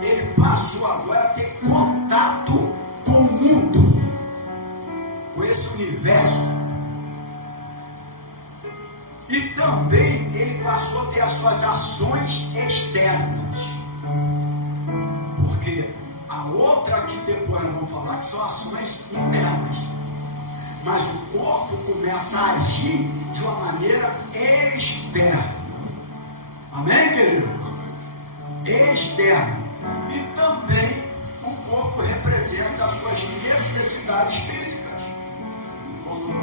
ele passou agora a ter contato com o mundo, com esse universo. E também ele passou a ter as suas ações externas. Porque a outra que depois nós vamos falar que são ações internas. Mas o corpo começa a agir de uma maneira externa. Amém, querido? Externo. E também o corpo representa as suas necessidades físicas.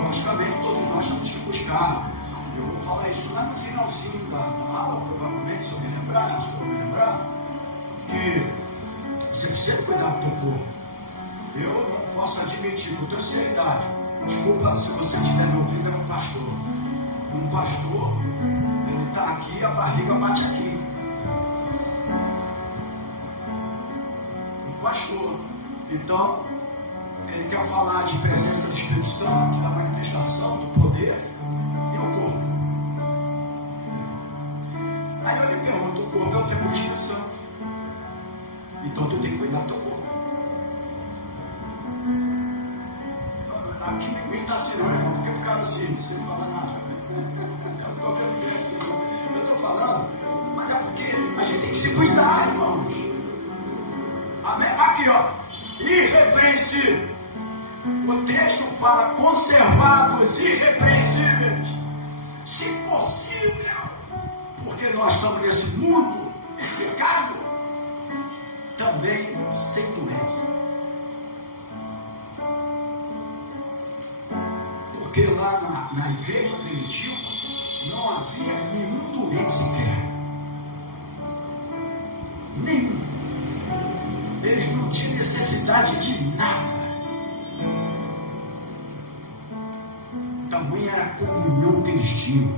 Logicamente, todos nós temos que buscar. Eu vou falar isso lá no finalzinho da aula, provavelmente, se eu me lembrar, acho que eu vou me lembrar, que você precisa cuidar do teu corpo. Eu não posso admitir, com terceira idade, desculpa se você estiver me ouvindo, é um pastor. Um pastor, ele está aqui, a barriga bate aqui. Um pastor. Então, ele quer falar de presença do Espírito Santo, da manifestação, do poder e o corpo. Aí eu lhe pergunto, o corpo é o templo do Espírito Santo. Então tu tem que cuidar do teu corpo. Aqui ninguém está cirúrgico, porque ficaram assim, sem falar nada. Eu estou vendo assim, eu estou falando, mas é porque a gente tem que se cuidar, irmãos. Amém? Aqui, ó, irrepreensível. O texto fala conservados, irrepreensíveis, se possível, porque nós estamos nesse mundo de pecado, também sem doença. Porque lá na igreja primitiva não havia nenhum doente sequer. Nenhum. Eles não tinham necessidade de nada. Tamanha era a comunhão que eles tinham.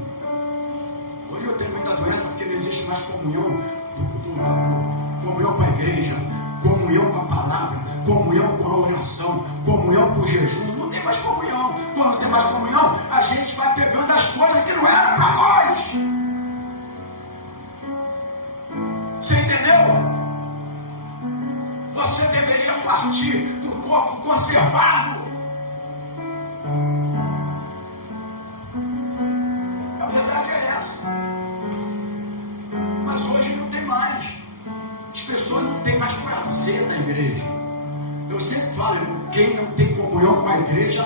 Hoje eu tenho muita doença porque não existe mais comunhão. Comunhão com a igreja, comunhão com a palavra, comunhão com a oração, comunhão com o jejum. Não tem mais comunhão. Quando não tem mais comunhão, a gente vai pegando as coisas que não eram para nós. Você entendeu? Você deveria partir do corpo conservado. A verdade é essa. Mas hoje não tem mais. As pessoas não têm mais prazer na igreja. Eu sempre falo, quem não tem comunhão com a igreja,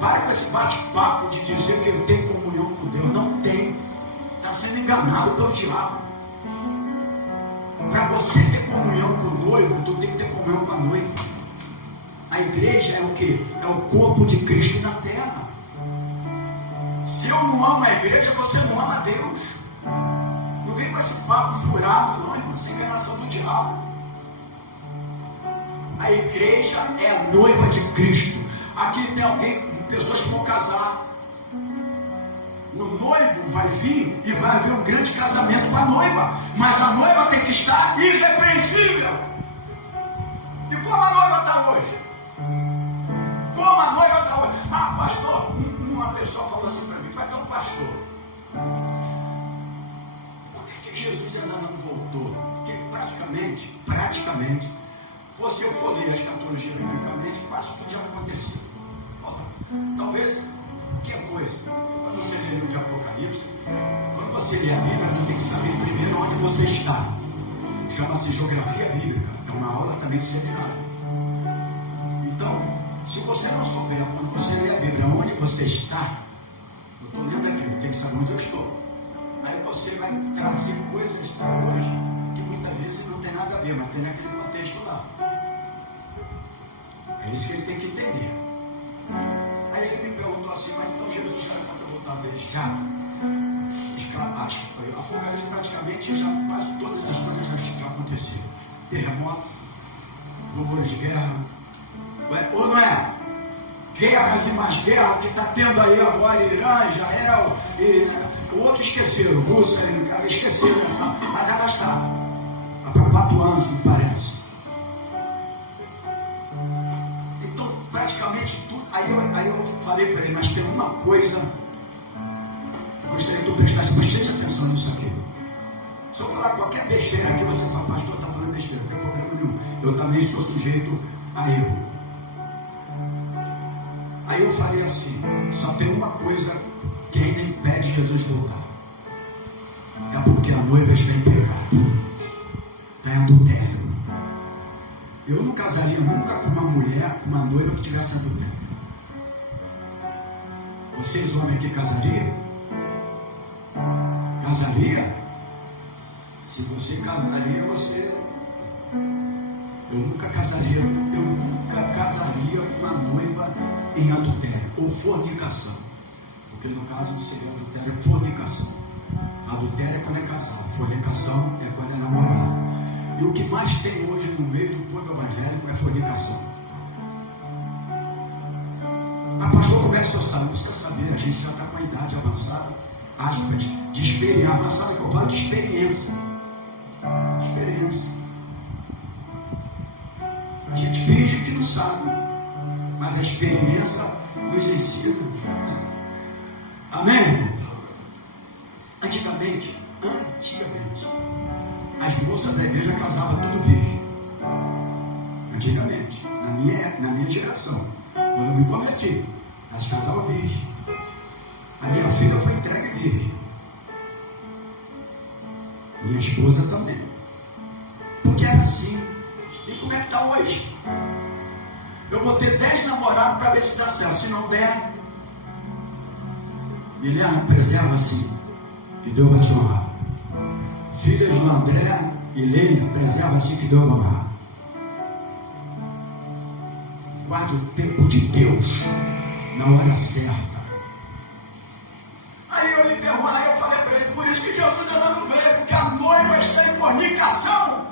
para com esse bate-papo de dizer que eu tenho comunhão com Deus. Não tem. Está sendo enganado pelo diabo. Para você ter comunhão com o noivo, tu tem que ter comunhão com a noiva. A igreja é o quê? É o corpo de Cristo na terra. Se eu não amo a igreja, você não ama a Deus. Não vem com esse papo furado, não, irmão. Isso é enganação do diabo. A igreja é a noiva de Cristo. Aqui tem alguém, pessoas que vão casar. O noivo vai vir e vai haver um grande casamento com a noiva. Mas a noiva tem que estar irrepreensível. E como a noiva está hoje? Como a noiva está hoje? Ah, pastor, uma pessoa falou assim para mim, vai ter um pastor. Por que Jesus ainda não voltou? Porque praticamente, se você for ler a escatologia biblicamente, quase tudo já aconteceu. Talvez, que coisa? Quando você lê o livro de Apocalipse, quando você lê a Bíblia, você tem que saber primeiro onde você está. Chama-se geografia bíblica. É uma aula também de seminário. Então, se você não souber, quando você lê a Bíblia, onde você está, eu estou lendo aqui, eu tenho que saber onde eu estou. Aí você vai trazer coisas para hoje que muitas vezes não tem nada a ver, mas tem naquele contexto lá. É isso que ele tem que entender. Aí ele me perguntou assim, mas então Jesus vai voltar vez já? Apocalipse praticamente já quase todas as coisas já aconteceram. Terremotos, rumores de guerra, ou não é? Guerras e mais guerra que está tendo aí agora, Irã, Israel, e outros esqueceram, Rússia, esqueceram essa, mas ela está. Há para 4 anos, me parece. Então, praticamente tudo. Aí eu falei para ele, mas tem uma coisa, eu gostaria que tu prestasse bastante atenção nisso aqui. Se eu falar qualquer besteira aqui, você fala, pastor, está falando besteira, não tem problema nenhum. Eu também sou sujeito a erro. Aí eu falei assim, só tem uma coisa que ainda impede Jesus voltar. É porque a noiva está em pecado. Está em adultério. Eu não casaria nunca com uma mulher, com uma noiva que tivesse adultério. Vocês homens aqui casariam? Casaria? Se você casaria, você... Eu nunca casaria com uma noiva em adultério ou fornicação. Porque no caso não seria adultério, é fornicação. Adultério é quando é casado, fornicação é quando é namorado. E o que mais tem hoje no meio do povo evangélico é fornicação. Ah, pastor, como é que o senhor sabe? Não precisa saber, a gente já está com a idade avançada, aspas, de experiência. Avançada que eu falo de experiência. Experiência. A gente finge que não sabe, mas a experiência nos ensina. Amém? Antigamente, as moças da igreja casavam tudo virgem. Antigamente, na minha geração, quando eu me converti, elas casavam virgem. A minha filha foi entregue virgem. Minha esposa também. Porque era assim. E como é que está hoje? Eu vou ter 10 namorados para ver se dá certo. Se não der, Milena, preserva-se, que Deus vai te honrar. Filhas do André e Leia, preserva-se, que Deus vai honrar. Guarde o tempo de Deus na hora certa. Aí eu falei para ele, por isso que Jesus ainda não veio, porque a noiva está em fornicação.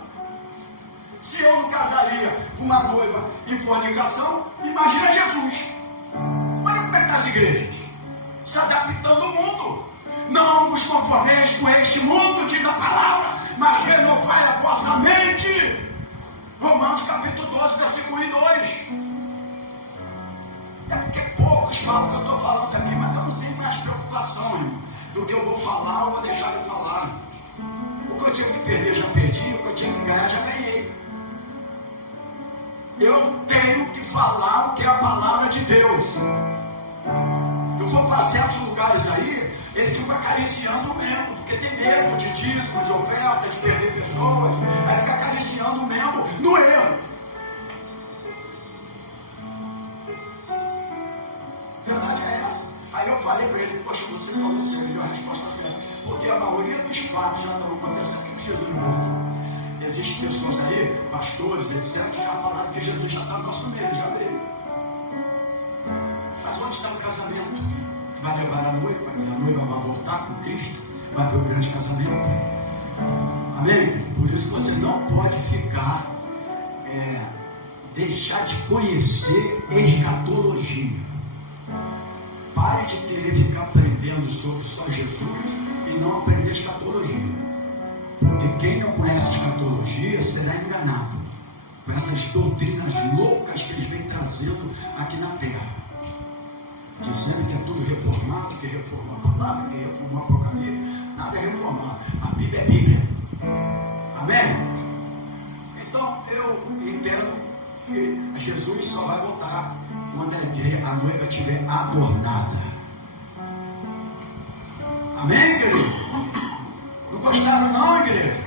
Se eu não casaria com uma noiva em fornicação, imagina Jesus. Olha como é que está as igrejas. Se adaptando ao mundo. Não vos conformeis com este mundo, diz a palavra, mas renovai a vossa mente. Romanos capítulo 12, versículo 1 e 2. É porque poucos falam o que eu estou falando aqui, mas eu não tenho mais preocupação, irmão, do que eu vou falar ou vou deixar de falar. O que eu tinha que perder, já perdi. O que eu tinha que ganhar, já ganhei. Eu tenho que falar o que é a palavra de Deus. Eu vou para certos lugares aí, ele fica acariciando o membro, porque tem medo de dízimo, de oferta, de perder pessoas. Aí fica acariciando o membro no erro. A verdade é essa. Aí eu falei para ele, poxa, você falou assim, ele deu a resposta certa. Porque a maioria dos fatos já estão acontecendo que Jesus não voltou. Existem pessoas aí, pastores, etc., que já falaram que Jesus já está no nosso meio, já veio. Mas onde está o casamento? Vai levar a noiva, e a noiva vai voltar com Cristo, vai ter um grande casamento. Amém? Por isso que você não pode ficar, deixar de conhecer escatologia. Pare de querer ficar aprendendo sobre só Jesus e não aprender escatologia. Porque quem não conhece escatologia será enganado com essas doutrinas loucas que eles vêm trazendo aqui na terra, dizendo que é tudo reformado, que reforma a palavra, que reforma o Apocalipse. Nada é reformado, a Bíblia é Bíblia. Amém? Então eu entendo que Jesus só vai voltar quando a noiva estiver adornada. Amém, querido? Não gostaram não, igreja?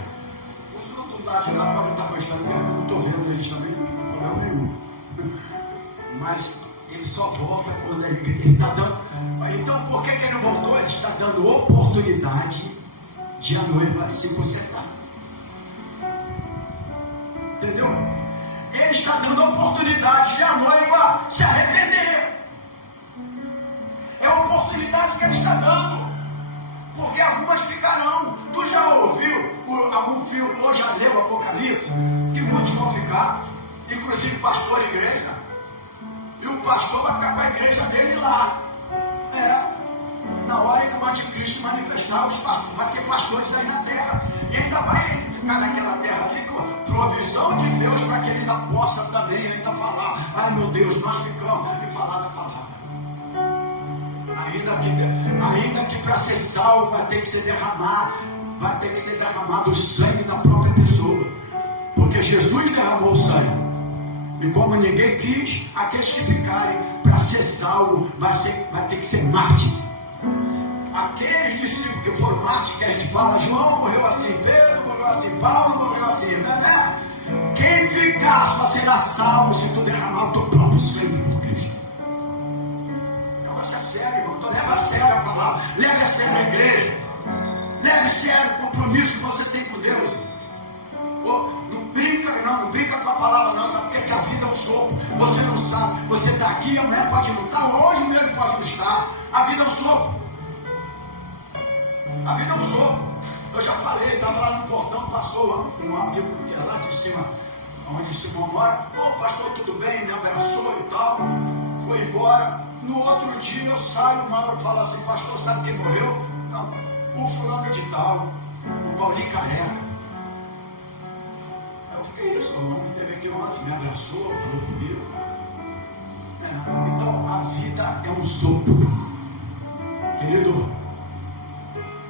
Os outros lá de lá podem estar gostando, eu não estou vendo eles também, não tem problema nenhum. Mas ele só volta quando ele está dando. Então por que ele não voltou? Ele está dando oportunidade de a noiva se consertar. Entendeu? Ele está dando a oportunidade de a noiva se arrepender. É a oportunidade que ele está dando. Porque algumas ficarão. Tu já ouviu algum filme ou já leu o Apocalipse? Que muitos vão ficar, inclusive pastor e igreja. E o pastor vai ficar com a igreja dele lá. Na hora que o anticristo manifestar, vai ter pastores aí na terra. E ainda vai ficar naquela terra ali com provisão de Deus para que ele ainda possa também ainda falar. Ai meu Deus, nós ficamos e falar da palavra. Ainda que para ser salvo vai ter que ser derramado o sangue da própria pessoa. Porque Jesus derramou o sangue. E como ninguém quis, aqueles que ficarem para ser salvo vai ter que ser mártir. Aqueles discípulos que foram mártires, que a gente fala, João morreu assim, Pedro morreu assim, Paulo morreu assim, né? Quem ficar só será salvo se tu derramar o teu próprio sangue por Cristo. Negócio é sério, irmão. Então leva a sério a palavra, leva a sério a igreja, leve a sério o compromisso que você tem com Deus. Não brinca com a palavra, não, sabe porque a vida é um sopro. Você não sabe, você está aqui, amanhã pode não estar, hoje mesmo pode não estar. A vida é um sopro. A vida é um sopro. Eu já falei, estava lá no portão, passou um amigo que era lá de cima, onde o Simão mora. Ô pastor, tudo bem? Me abraçou e tal. Foi embora. No outro dia eu saio, mano, falo assim, pastor, sabe quem morreu? Não, o fulano de tal, o Paulinho Careca. Que isso, o homem teve aqui ontem, me abraçou, falou comigo. Então a vida é um sopro. Querido,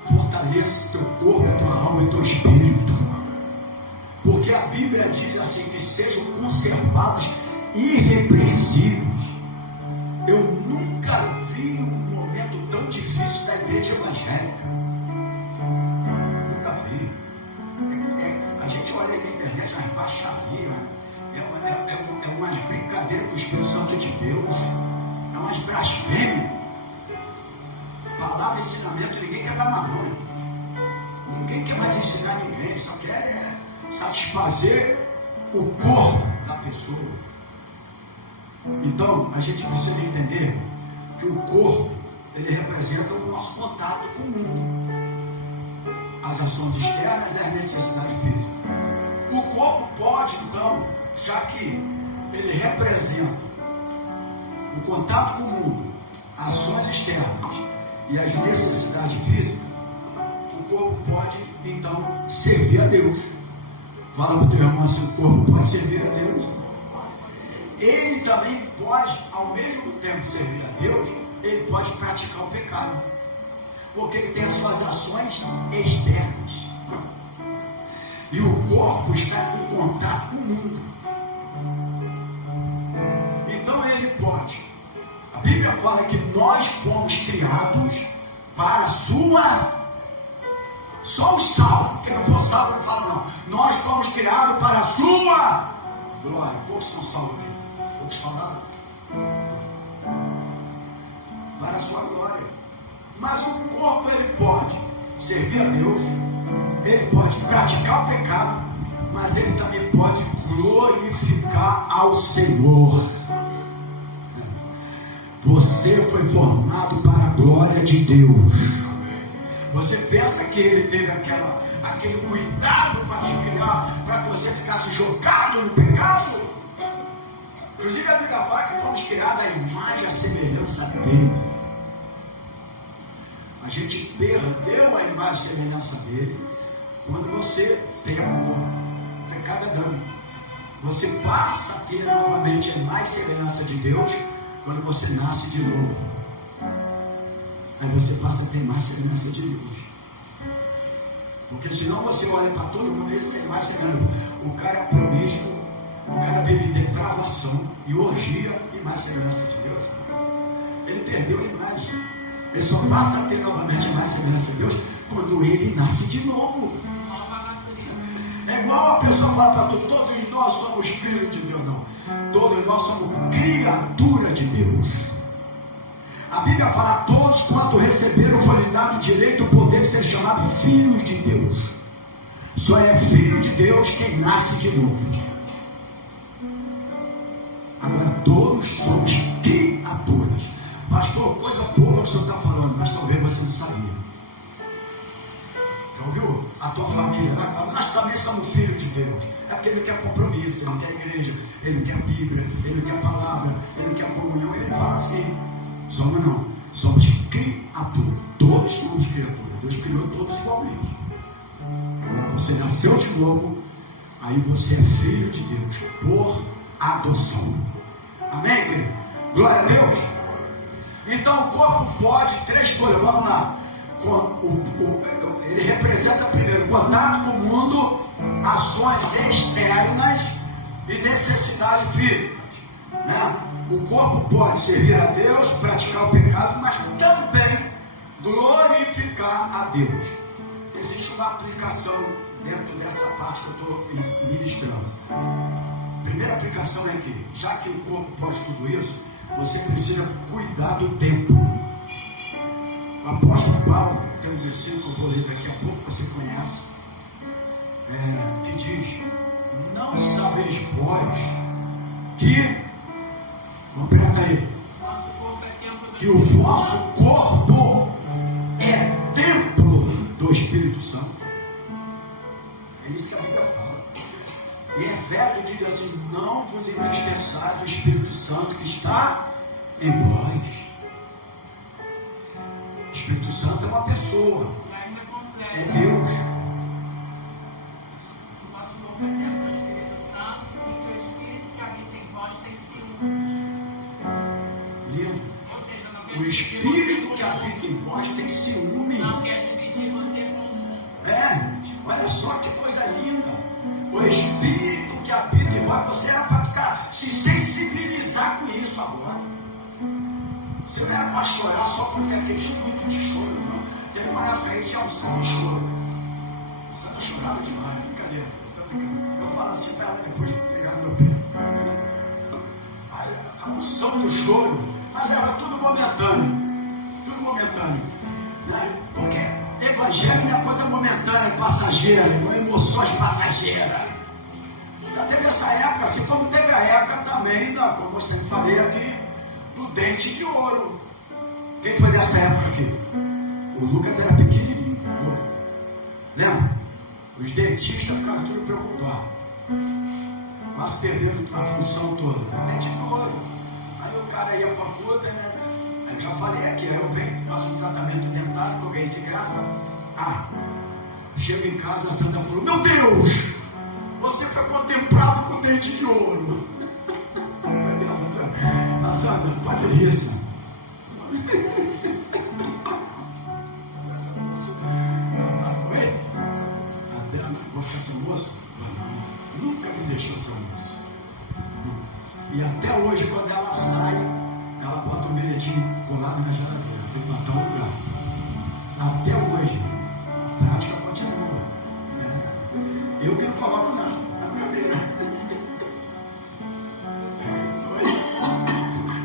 fortaleça teu corpo, tua alma e teu espírito. Porque a Bíblia diz assim, que sejam conservados irrepreensíveis. Eu nunca vi um momento tão difícil da igreja evangélica. Nunca vi. A gente olha aí na internet, umas baixarias, é umas brincadeiras com o Espírito Santo de Deus, é umas blasfêmias. Palavra, ensinamento, ninguém quer dar mais nome. Ninguém quer mais ensinar ninguém, só quer satisfazer o corpo da pessoa. Então, a gente precisa entender que o corpo, ele representa o nosso contato com o mundo. As ações externas e as necessidades físicas. O corpo pode, então, já que ele representa o contato com o mundo, ações externas e as necessidades físicas, o corpo pode, então, servir a Deus. Fala para o teu irmão assim, o corpo pode servir a Deus. Ele também pode, ao mesmo tempo, servir a Deus, ele pode praticar o pecado. Porque ele tem as suas ações externas. E o corpo está em contato com o mundo. Então ele pode. A Bíblia fala que nós fomos criados para a sua... Só o salvo, quem não for salvo não fala não. Nós fomos criados para a sua glória. Poucos são salvos aqui. Poucos falaram. Para a sua glória. Mas o corpo ele pode servir a Deus, ele pode praticar o pecado, mas ele também pode glorificar ao Senhor. Você foi formado para a glória de Deus. Você pensa que ele teve aquele cuidado para te criar, para que você ficasse jogado no pecado? Inclusive a Bíblia fala que fomos criados à imagem e à semelhança dele. A gente perdeu a imagem e semelhança dele quando você peca. Pecado é dano. Você passa a ter novamente a imagem e semelhança de Deus quando você nasce de novo. Aí você passa a ter mais semelhança de Deus. Porque senão você olha para todo mundo e tem mais semelhança. O cara é promíscuo, o cara vive depravação e orgia e mais semelhança de Deus. Ele perdeu a imagem. Ele só passa a ter novamente mais semelhança de Deus quando ele nasce de novo. É igual a pessoa fala para tu, todos nós somos filhos de Deus, não. Todos nós somos criatura de Deus. A Bíblia fala, todos todos quanto receberam foi lhe dado o direito, o poder de ser chamado filhos de Deus. Só é filho de Deus quem nasce de novo. Agora todos somos criaturas. Pastor, coisa boa que o senhor está falando, mas talvez você não sabia. Já ouviu? A tua família, nós também somos filhos de Deus. É porque ele quer compromisso, ele quer igreja, ele quer Bíblia, ele quer palavra, ele quer comunhão. Ele fala assim: somos não, somos criaturas. Todos somos criaturas. Deus criou todos igualmente. Agora você nasceu de novo, aí você é filho de Deus por adoção. Amém, querido? Glória a Deus. Então o corpo pode, três coisas, vamos lá. Ele representa primeiro contato com o mundo, ações externas e necessidades físicas, né? O corpo pode servir a Deus, praticar o pecado, mas também glorificar a Deus. Existe uma aplicação dentro dessa parte que eu estou ministrando. A primeira aplicação é que, já que o corpo pode tudo isso, você precisa cuidar do tempo. O apóstolo Paulo tem um versículo que eu vou ler daqui a pouco, você conhece, que diz: não sabeis vós que, completa aí, que o vosso corpo é templo do Espírito Santo. É isso que a Bíblia fala. E Efésios diz assim: não vos entristeçais o Espírito Santo que está em vós. O Espírito Santo é uma pessoa, é Deus. O nosso corpo é templo do Espírito Santo e que o Espírito que habita em vós tem ciúmes. Lindo. Ou seja, não quer O dividir Espírito você que com o habita em vós tem ciúme. não quer dividir você com o mundo. Olha só que coisa linda. O Espírito que habita em vós, você era para ficar, se sensibilizar com isso agora. Você não era para chorar só porque aquele espírito de choro, não. Tem uma na frente, é um som de choro. Você está chorando demais, brincadeira. Eu falo assim para ela depois de pegar meu pé. A unção do choro, mas era tudo momentâneo. Tudo momentâneo. Né? Porque evangelho é coisa momentânea, passageira, não é emoções passageiras. Já teve essa época, assim como teve a época também, como eu sempre falei aqui, do dente de ouro. Quem foi dessa época aqui? O Lucas era pequenininho. Lembra? Os dentistas ficaram tudo preocupados. Mas perdendo a função toda. Dente de ouro. Aí o cara ia para a puta, né? Eu já falei aqui, aí eu venho, faço um tratamento dentário, que eu ganhei de graça. Chego em casa, a Santa falou: meu Deus, você foi contemplado com dente de ouro. A Santa, Patrícia. Oi? Vou ficar sem moço? Nunca me deixou sem moço. E até hoje, quando ela sai, ela bota um bilhetinho colado na geladeira. Fui para tal lugar. Até hoje, a prática continua. Eu que não coloco nada na brincadeira.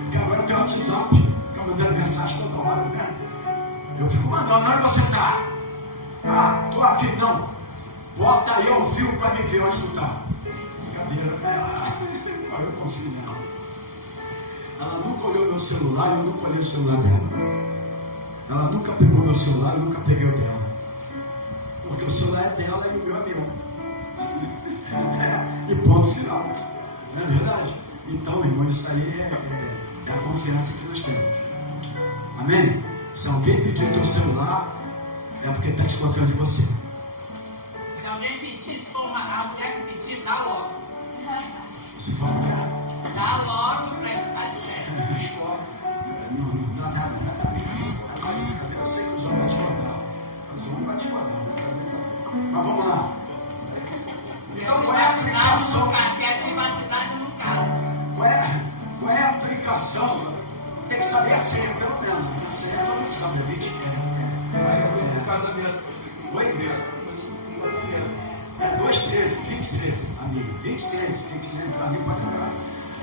Porque agora tem o WhatsApp, fica mandando mensagem toda hora, né? Eu fico mandando: onde você está? Tô aqui, não. Bota aí ao vivo para me ver onde tu está. Brincadeira, agora eu confio nela. Ela nunca olhou meu celular, eu nunca olhei o celular dela. Ela nunca pegou meu celular, eu nunca peguei o dela. Porque o celular é dela e o meu é meu. E ponto final. Não é verdade? Então, irmão, isso aí é a confiança que nós temos. Amém? Se alguém pedir o teu celular, é porque está desconfiando de você. Se alguém pedir, se for a mulher que pedir, dá logo. Se for mulher, Dá logo para as festas. escola. Não dá bem. Eu sei que os homens vão te contar. Os homens vão te contar. Mas vamos lá. Então, qual é a aplicação? Quer privacidade no caso. Qual é a aplicação? Tem que saber a senha, pelo menos. A senha não sabe, a gente quer. Aí eu fui no casamento. É 213, 2013, amigo. 2013, quem quiser entrar ali pode entrar.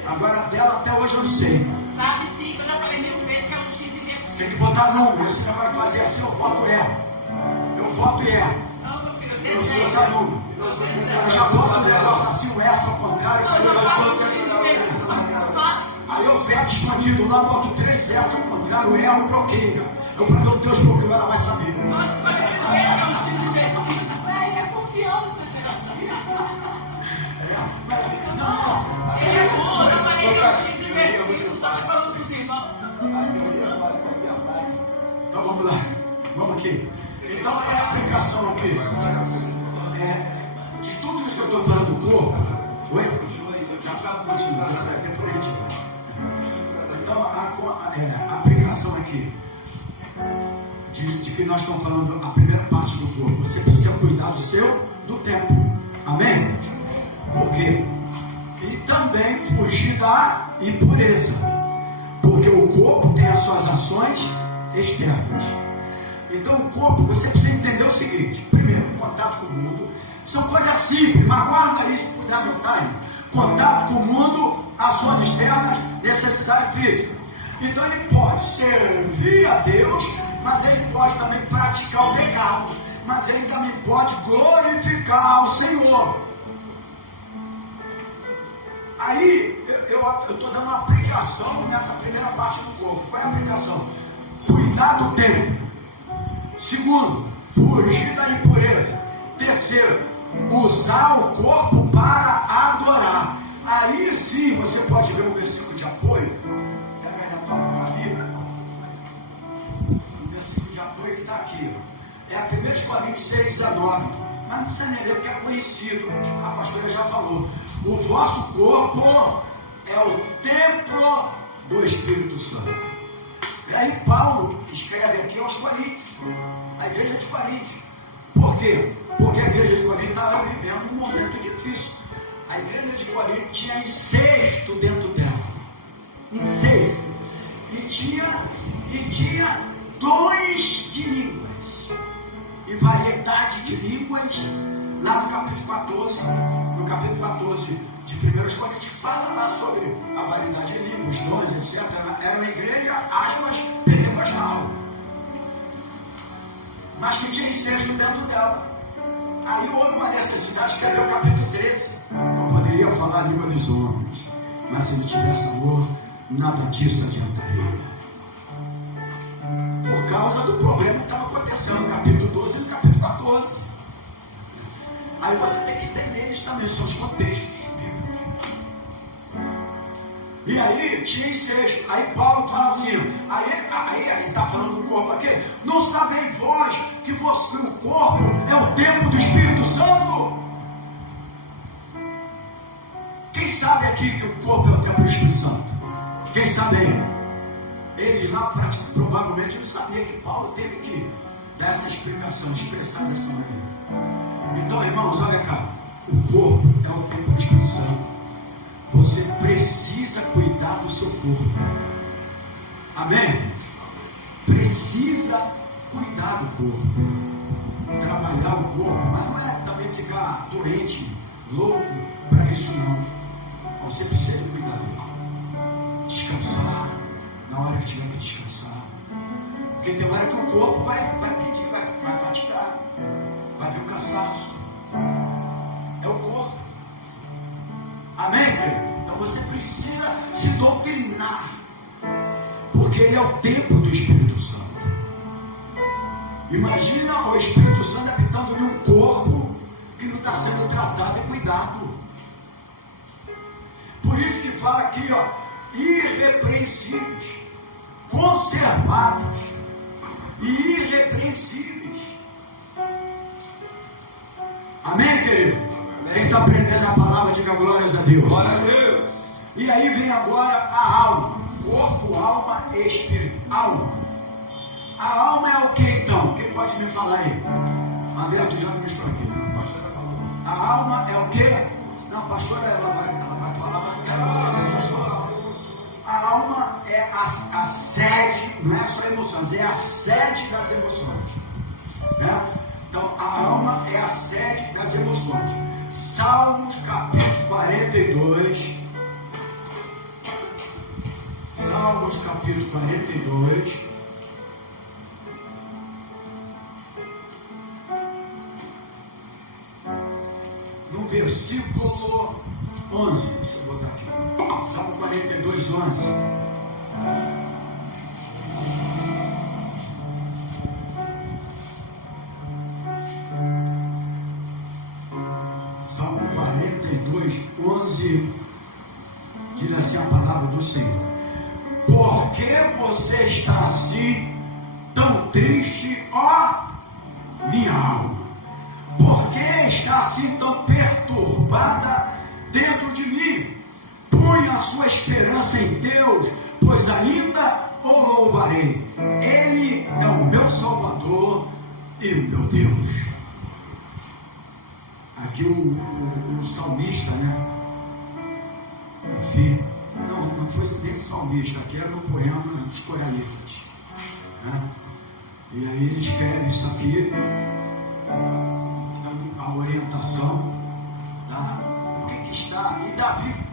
Agora a dela até hoje eu não sei. Sabe sim, que eu já falei mil vezes que é o X e Tem que botar número. Esse negócio de fazer assim, eu boto erro. Eu boto erro. Não, meu filho, Eu desenho. sou da número. Eu já boto o negócio assim, o S ao contrário. Não, eu faço um X invertido, fácil. Aí eu pego escondido lá, boto 3 S ao contrário, erro, bloqueia. Eu para meu Deus bloqueio, ela vai saber. Mas tu sabe que tu vê que é um X invertido? É confiança, gente. Não, ele é burro, eu falei que é um X invertido, só que falando pros irmãos. Então vamos lá, vamos aqui. Então é a aplicação aqui. De tudo isso que eu estou falando do corpo, oi? Já está continuando, é frente. Então a aplicação aqui de que nós estamos falando, a primeira parte do corpo, você precisa cuidar do tempo. Amém? Por quê? E também fugir da impureza. Porque o corpo tem as suas ações externas. Então o corpo, você precisa entender o seguinte: primeiro, contato com o mundo. São coisas simples, mas guarda isso, cuidar do detalhe. Contato com o mundo, as suas externas, necessidade física. Então ele pode servir a Deus, mas ele pode também praticar o pecado. Mas ele também pode glorificar o Senhor. Aí eu estou dando uma aplicação nessa primeira parte do corpo. Qual é a aplicação? Cuidar do tempo. Segundo, fugir da impureza. Terceiro, usar o corpo para adorar. Aí sim você pode ver o versículo de apoio. Pega aí na tua Bíblia. O versículo de apoio que está aqui. É a 1 Coríntios 6,19. Mas não precisa nem ler porque é conhecido. A pastora já falou. O vosso corpo é o templo do Espírito Santo. E aí Paulo escreve aqui aos Coríntios, a igreja de Coríntios. Por quê? Porque a igreja de Corinto estava vivendo um momento difícil. A igreja de Corinto tinha incesto dentro dela. Incesto. E tinha dons de línguas. E variedade de línguas. Lá no capítulo 14, de 1 Coríntios, fala lá sobre a variedade de línguas, dons, etc. Era uma igreja, aspas, pentecostal. Mas que tinha incesto dentro dela. Aí houve uma necessidade, escreveu o capítulo 13. Eu poderia falar a língua dos homens, mas se não tivesse amor, nada disso adiantaria. Por causa do problema que estava acontecendo no capítulo 12 e no capítulo 14. Aí você tem que entender isso também, são os contextos bíblicos. E aí tinha incesto. Aí Paulo fala assim, aí ele está falando do corpo aqui. Não sabeis vós que o corpo é o templo do Espírito Santo? Quem sabe aqui que o corpo é o templo do Espírito Santo? Quem sabe aí? Ele lá provavelmente não sabia que Paulo teve que dar essa explicação, expressar dessa maneira. Então, irmãos, olha cá. O corpo é o templo do Espírito Santo. Você precisa cuidar do seu corpo. Amém? Precisa cuidar do corpo. Trabalhar o corpo. Mas não é também ficar doente, louco, para isso não. Você precisa cuidar dele. Descansar. Na hora que tiver que descansar. Porque tem hora que o corpo vai pedir, vai fatigar. Vai vir um cansaço. É o corpo. Amém, querido? Então você precisa se doutrinar. Porque ele é o templo do Espírito Santo. Imagina o Espírito Santo habitando em um corpo que não está sendo tratado e cuidado. Por isso que fala aqui, ó, irrepreensíveis, conservados e irrepreensíveis. Amém, querido? Amém. Quem está aprendendo a palavra, diga glórias a Deus. Glória a Deus. E aí vem agora a alma. Corpo, alma e espírito. Alma. A alma é o que então? Quem pode me falar aí? André, tu já me mostrou aqui. A alma é o que? Não, pastora, ela vai falar, mas quero falar. A alma é a sede, não é só emoções, é a sede das emoções. Né? Então, a alma é a sede das emoções. Salmos capítulo 42. Salmos capítulo 42. no versículo 11. Deixa eu botar aqui. Salmo 42, 11. Salmo 42, 11. Diz assim a palavra do Senhor: por que você está assim, tão triste, ó minha alma? Por que está assim tão perturbada dentro de mim? Põe a sua esperança em Deus, pois ainda o louvarei. Ele é o meu Salvador e o meu Deus. Aqui o salmista, né? Enfim, não foi nem salmista, aqui era no poema dos Coralitas, né? E aí ele escreve isso aqui, dando a orientação, tá? O que está? E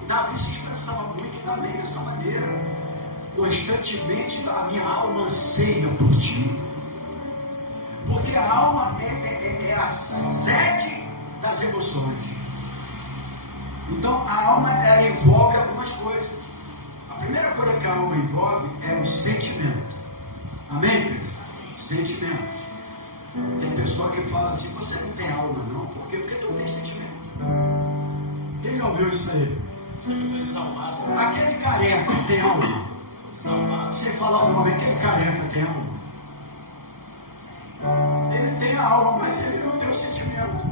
Davi se expressava muito também dessa maneira: constantemente a minha alma anseia por ti, porque a alma é a sede das emoções. Então a alma, ela envolve algumas coisas. A primeira coisa que a alma envolve é o sentimento. Amém? Sentimentos. Tem pessoa que fala assim: você não tem alma não, porque tu não tem sentimento. Quem já ouviu isso aí? Aquele careca tem alma. Você falar o nome, aquele careca tem alma. Ele tem a alma, mas ele não tem o sentimento,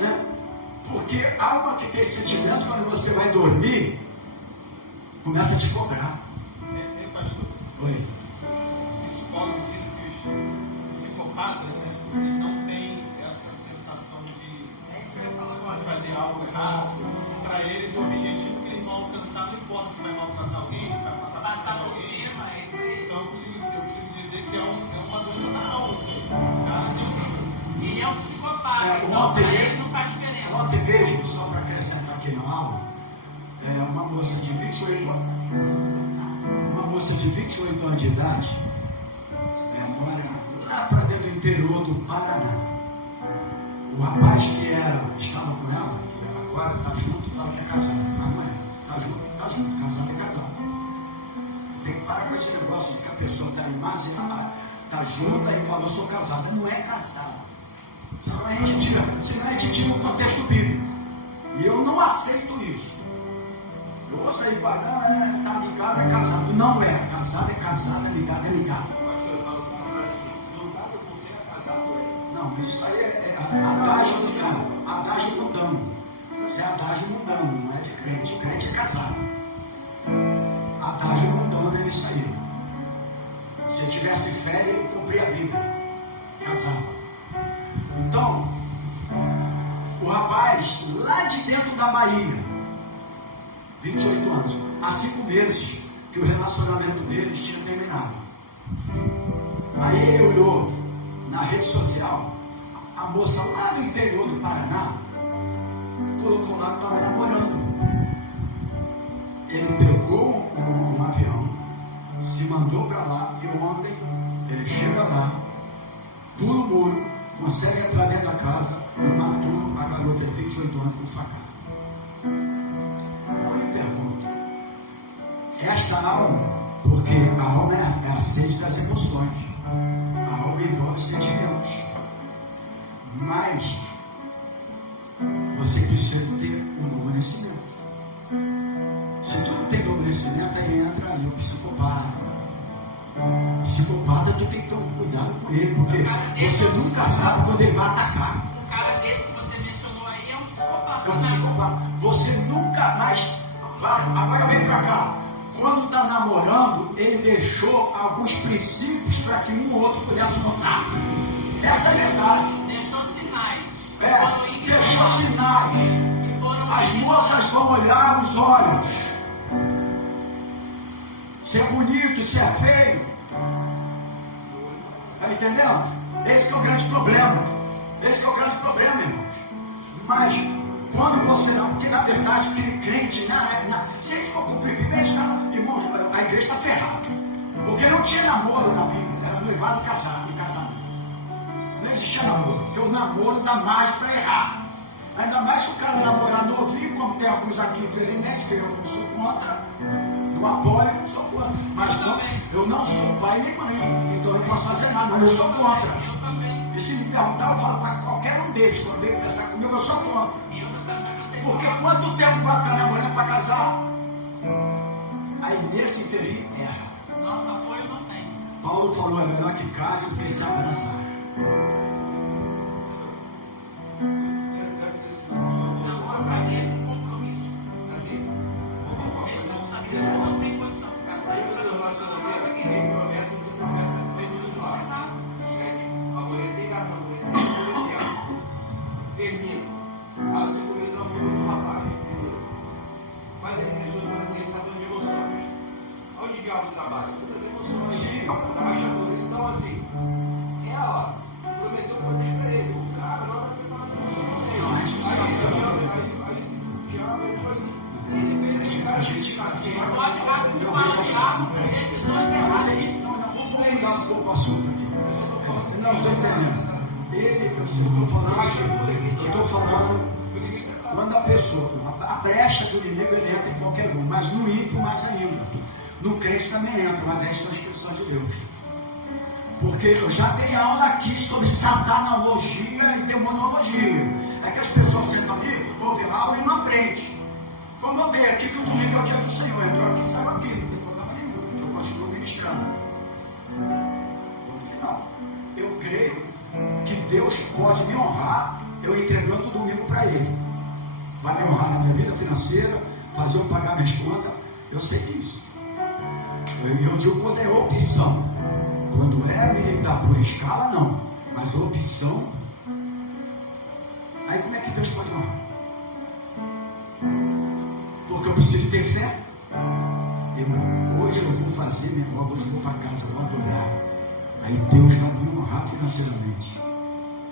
né? Porque a alma que tem sentimento, quando você vai dormir, começa a te cobrar. Pastor. Oi. Psicólogo diz que os psicopatas, né, eles não têm essa sensação de fazer algo errado. Para eles, o objetivo que eles vão alcançar não importa se vai maltratar alguém, se vai passar por alguém. Então eu consigo dizer que é uma doença da alma. Ele é um psicopata, então para ele não faz diferença. Ontem mesmo, só para acrescentar aqui na aula, uma moça de 28 anos de idade, mora lá para dentro do interior do Paraná. O rapaz que estava com ela agora está junto e fala que é casado, mas não é. Está junto, casado é casado. Tem que parar com esse negócio de que a pessoa está imaginada, está junta e fala: eu sou casada. Não é casado. Senão a gente tira o contexto bíblico. E eu não aceito isso. Eu vou sair para está ligado, é casado. Não é. Casado é casado, é ligado, é ligado. Não, mas isso aí é adágio mundano. Adágio mundano. Isso é adágio mundano, não é de crente. Crente é casado. Adágio mundano é isso aí. Se eu tivesse fé, ele cumpria a Bíblia. Casado. Então, o rapaz lá de dentro da Bahia, 28 anos, há 5 meses que o relacionamento deles tinha terminado. Aí ele olhou na rede social, a moça lá do interior do Paraná colocou lá que estava namorando. Ele pegou um avião, se mandou para lá, e ontem ele chega lá, pula o muro, consegue entrar dentro da casa e matou a garota de 28 anos com facada. Eu lhe pergunto: esta alma, porque a alma é a sede das emoções, a alma envolve sentimentos, mas você precisa ter um novo nascimento. Se tu não tem novo nascimento, aí entra ali o psicopata. Psicopata, tu tem que ter um cuidado com ele, porque você nunca sabe quando ele vai atacar. Um cara desse que você mencionou aí é um psicopata. É um psicopata. Você nunca mais. Agora vem pra cá. Quando está namorando, ele deixou alguns princípios para que um ou outro pudesse notar. Essa é a verdade. Deixou sinais. Deixou sinais. As moças vão olhar os olhos. Se é bonito, se é feio. Está entendendo? Esse é o grande problema. Esse é o grande problema, irmãos. Mas quando você não, porque na verdade aquele crente, se a gente for cumprir a Bíblia, irmão, a igreja está ferrada. Porque não tinha namoro na Bíblia, era noivado e casado, e casamento. Não existia é namoro, porque o namoro dá mais para errar. Ainda mais se o cara namorar novinho, como tem alguns aqui, infelizmente, que eu não sou contra, não apoio, não sou contra. Mas não, eu não sou pai nem mãe, então eu não posso fazer nada, mas eu sou contra. Eu também. E se me perguntar, eu falo para qualquer um deles, quando vem conversar comigo, eu sou contra. Porque quanto tempo vai ficar namorando para casar? Aí nesse interim erra. Nosso apoio não tem. Paulo falou, é melhor que case do que se abraçar. Namoro pra mim é um compromisso. Responsabilidade não tem condição de casar e pra Sim. Então, assim, ela prometeu coisas pra ele. O cara não vai preparar Não, a gente não sabe se a gente assim. pode participar de algo com decisões erradas. Vamos mudar um pouco o assunto aqui. Não, estou entendendo. Eu estou falando quando a pessoa, a brecha do inimigo, ele entra em qualquer um, mas no ímpio mais ainda. No crente também entra, mas é a instrução de Deus. Porque eu já dei aula aqui sobre satanologia e demonologia. É que as pessoas sentam ali, ouvem a aula e não aprendem. Como eu dei aqui que o domingo é o dia do Senhor, entrou aqui e saiu aqui, não tem problema nenhum, eu continuo ministrando. No final, eu creio que Deus pode me honrar, eu entregando o domingo para Ele. Vai me honrar na minha vida financeira, fazer eu pagar minhas contas, eu sei disso. Eu digo quando é opção. Quando é militar por escala, não. Mas opção. Aí como é que Deus pode honrar? Porque eu preciso ter fé. Hoje eu vou fazer minha obra, hoje eu vou para casa, vou adorar. Aí Deus vai me honrar financeiramente.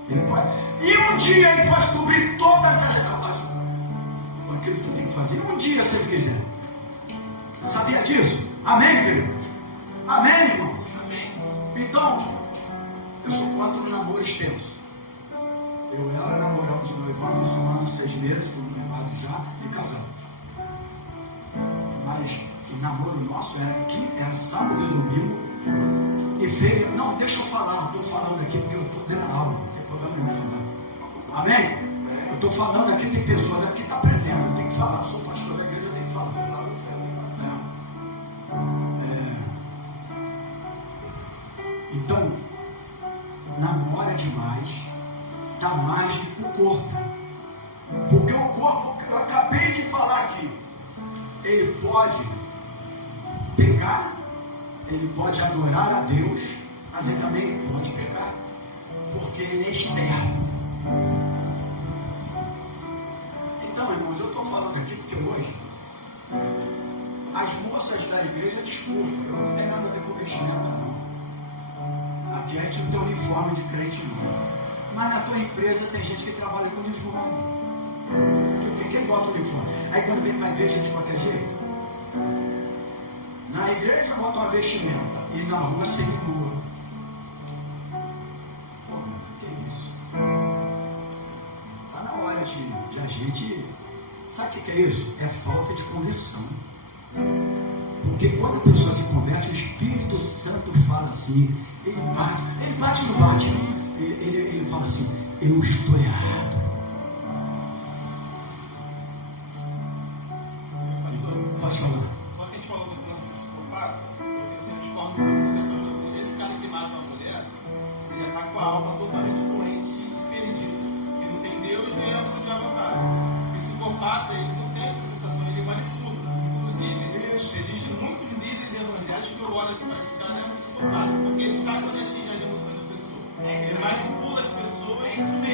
Ele pode. E um dia Ele pode cobrir todas as regras. Aquilo que eu tenho que fazer. Um dia, se Ele quiser. Sabia disso? Amém, querido? Amém, irmão? Então, eu sou contra o namoro extenso. Eu e ela namoramos, noivamos 1 ano, 6 meses, fomos noivados já e casamos. Mas o namoro nosso era aqui, era sábado e domingo. E veio, não, deixa eu falar, estou falando aqui porque eu estou dando a aula, não tem problema nenhum falar. Amém? Eu estou falando aqui, tem pessoas aqui que estão aprendendo, eu tenho que falar, sou pastor da igreja, eu tenho que falar. Então, namora demais, dá mais do que o corpo. Porque o corpo, que eu acabei de falar aqui, ele pode pecar, ele pode adorar a Deus, mas ele também pode pecar, porque ele é externo. Então, irmãos, eu estou falando aqui porque hoje as moças da igreja, desculpa, eu não tenho nada a ver com vestimenta, não. Aqui a gente não tem uniforme de crente, não. Mas na tua empresa tem gente que trabalha com uniforme. Quem bota uniforme? Aí quando vem para a igreja de qualquer jeito, na igreja bota uma vestimenta e na rua se nua. Que isso? Está na hora de a gente. Sabe o que é isso? É falta de conversão. Porque quando a pessoa se converte, o Espírito Santo fala assim, ele bate no bate. Ele fala assim, eu estou errado. Pode falar. Só que a gente falou do lance do psicopata, esse eu discordo muito. Esse cara que mata uma mulher, ele já está com a alma totalmente doente e perdida. Ele não tem Deus nem a do diabo atrás. O psicopata, ele não tem essa sensação, ele manipula. Inclusive, existem muitos líderes evangélicos que eu olho assim, esse cara é um psicopata, porque ele sabe onde atingir as emoções da pessoa. Ele manipula as pessoas,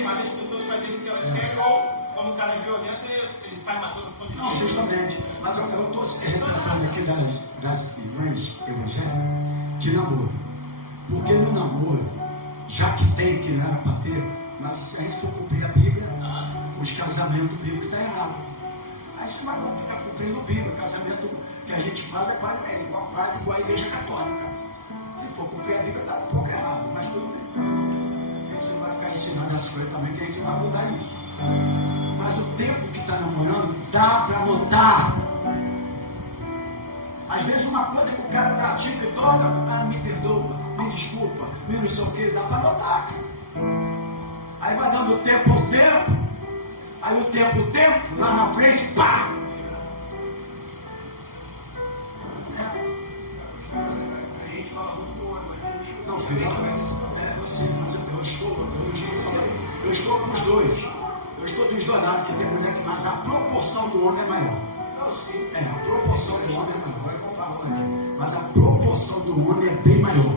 faz as pessoas fazerem o que elas querem, ou como o cara é violento, ele faz uma condição de Não, justamente. Mas eu estou se retratando aqui das irmãs evangélicas de namoro. Porque no namoro, já que tem que não era para ter, mas se a gente for cumprir a Bíblia, os casamentos bíblicos estão errados. A gente não vai ficar cumprindo a Bíblia. O casamento que a gente faz é quase igual a igreja católica. Se for cumprir a Bíblia, está um pouco errado, mas tudo bem. A gente não vai ficar ensinando ensinar essas coisas também, que a gente vai mudar isso. Mas o tempo que está namorando, dá para notar. Às vezes uma coisa que o cara pratica e toca, me perdoa, me desculpa, me não sei o que, dá para notar. Aí vai dando tempo ao tempo, aí o tempo, lá na frente, pá! A gente fala muito do homem, mas tem Não, filho, você, mas eu estou com os dois. Eu estou dos dois lados, porque tem mulher que, mas a proporção do homem é maior. Não, sim. A proporção do homem é maior. Vai comparar aqui. Mas a proporção do homem é bem maior.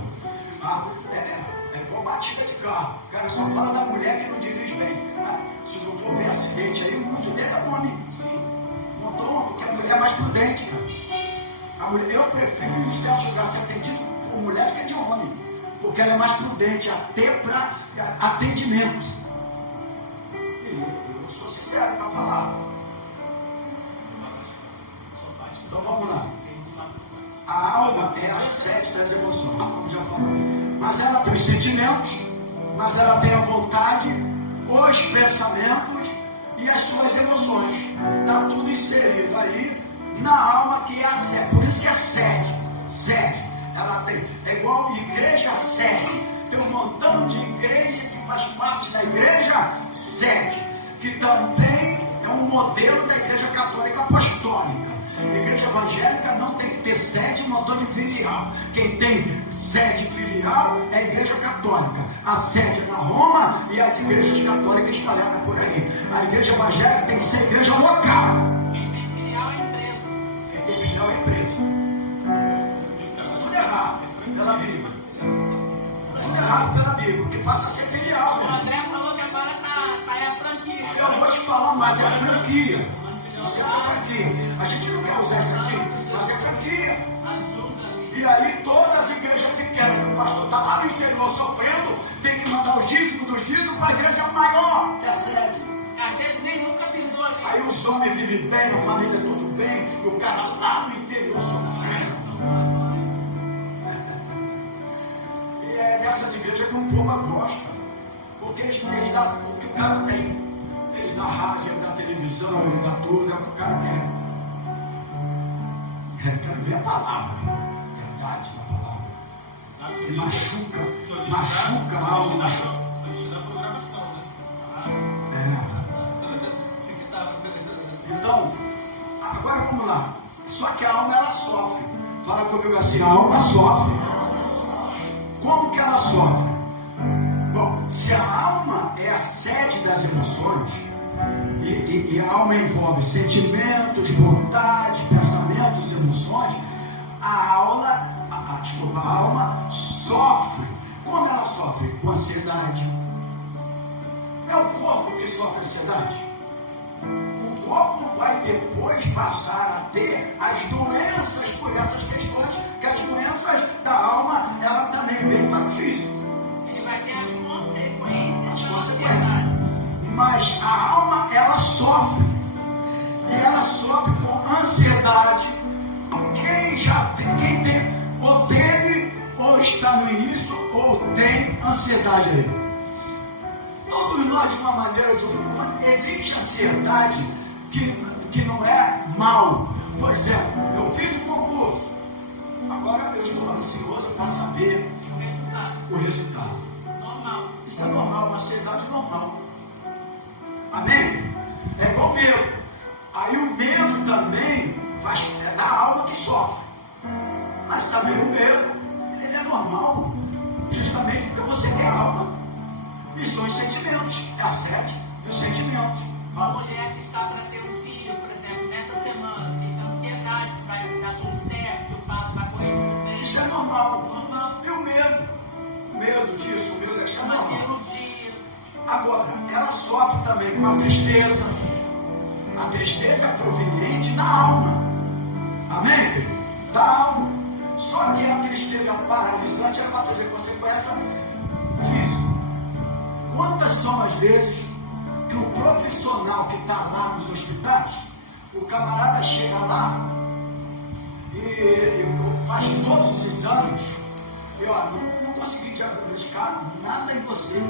É igual batida de carro. O cara só fala da mulher que não dirige bem. Se não for ver acidente aí, muito dele é homem. Sim. Montou, porque a mulher é mais prudente, cara. Eu prefiro em certos lugares ser atendido por mulher que é de homem. Porque ela é mais prudente, até para atendimento. Eu sou sincero para falar. Então vamos lá. A alma é a sede das emoções, como já falei. Mas ela tem os sentimentos, mas ela tem a vontade, os pensamentos e as suas emoções. Está tudo inserido aí na alma, que é a sede. Por isso que é sede. Sede. Ela tem. É igual igreja sede. Tem um montão de igreja que faz parte da igreja sede, que também é um modelo da igreja católica apostólica. Igreja evangélica não tem que ter sede, um montão de filial. Quem tem sede filial é a igreja católica. A sede é na Roma e as igrejas católicas espalhadas por aí. A igreja evangélica tem que ser igreja local. Quem tem filial é empresa. Quem tem filial é empresa. Tudo errado pela Bíblia. Tudo errado pela Bíblia, porque passa a ser filial. O André falou que agora tá a franquia. Eu vou te falar mais, é franquia. Isso é franquia. A gente não quer usar isso aqui, mas é franquia. E aí todas as igrejas pequenas que o pastor está lá no interior sofrendo, tem que mandar os dízimos dos dízimos para a igreja maior, que é a sede. Às vezes nem nunca pisou ali. Aí os homens vivem bem, a família tudo bem, e o cara lá no interior sofrendo. E é dessas igrejas que o povo gosta, porque eles dão o que o cara tem. Ele dá rádio, ele dá televisão, ele dá tudo, é o que o cara quer. Ele quer ver a palavra, verdade da palavra. Ele machuca a alma. Só te dá programação, né? Então, agora vamos lá. Só que a alma, ela sofre. Fala comigo assim, a alma sofre. Como que ela sofre? Bom, se a alma é a sede das emoções, e a alma envolve sentimentos, vontades, pensamentos, emoções, a alma sofre. Como ela sofre? Com ansiedade. É o corpo que sofre ansiedade. O corpo vai depois passar a ter as doenças por essas questões, que as doenças da alma, ela também vem para o físico. Ele vai ter as consequências. As da consequências. ansiedade. Mas a alma, ela sofre. E ela sofre com ansiedade. Quem tem, ou teve, ou está no início, ou tem ansiedade aí. Todos nós, de uma maneira ou de outra, existe ansiedade que não é mal. Por exemplo, eu fiz um concurso. Agora eu estou ansioso para saber o resultado. Normal. Isso é normal, uma ansiedade normal. Amém? É igual medo. Aí o medo também é da alma que sofre. Mas também o medo, ele é normal. Justamente porque você tem alma. E são os sentimentos. É a sede dos sentimentos. Uma mulher que está para ter um filho, por exemplo, nessa semana, assim, ansiedade, se vai dar tudo certo, se o parto vai correr tudo bem. Isso é normal. Normal. E o medo? Medo disso, o medo é Uma normal. cirurgia. Agora, ela sofre também com a tristeza. A tristeza é proveniente da alma. Amém, querido? Da alma. Só que a tristeza paralisante é para fazer que você conheça físico. Quantas são as vezes que o profissional que está lá nos hospitais, o camarada chega lá e faz todos os exames e ó, não consegui diagnosticar nada em você.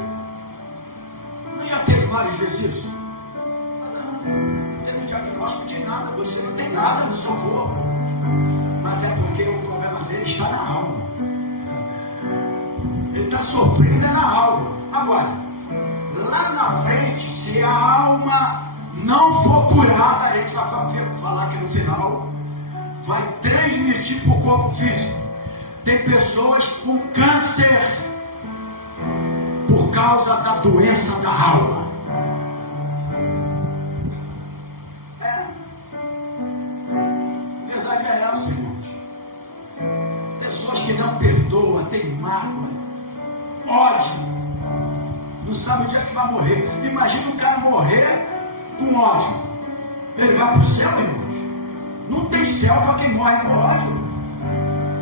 Não já teve várias vezes isso? Não, teve diagnóstico de nada, você não tem nada no seu corpo. Mas é porque o problema dele está na alma. Ele está sofrendo na alma. Agora, lá na frente, se a alma não for curada, a gente vai falar que no final vai transmitir para o corpo físico. Tem pessoas com câncer por causa da doença da alma. A verdade é essa, irmãos. Pessoas que não perdoam, têm mágoa, ódio, não sabe o dia que vai morrer. Imagina um cara morrer com ódio. Ele vai para o céu, irmãos? Não tem céu para quem morre com ódio.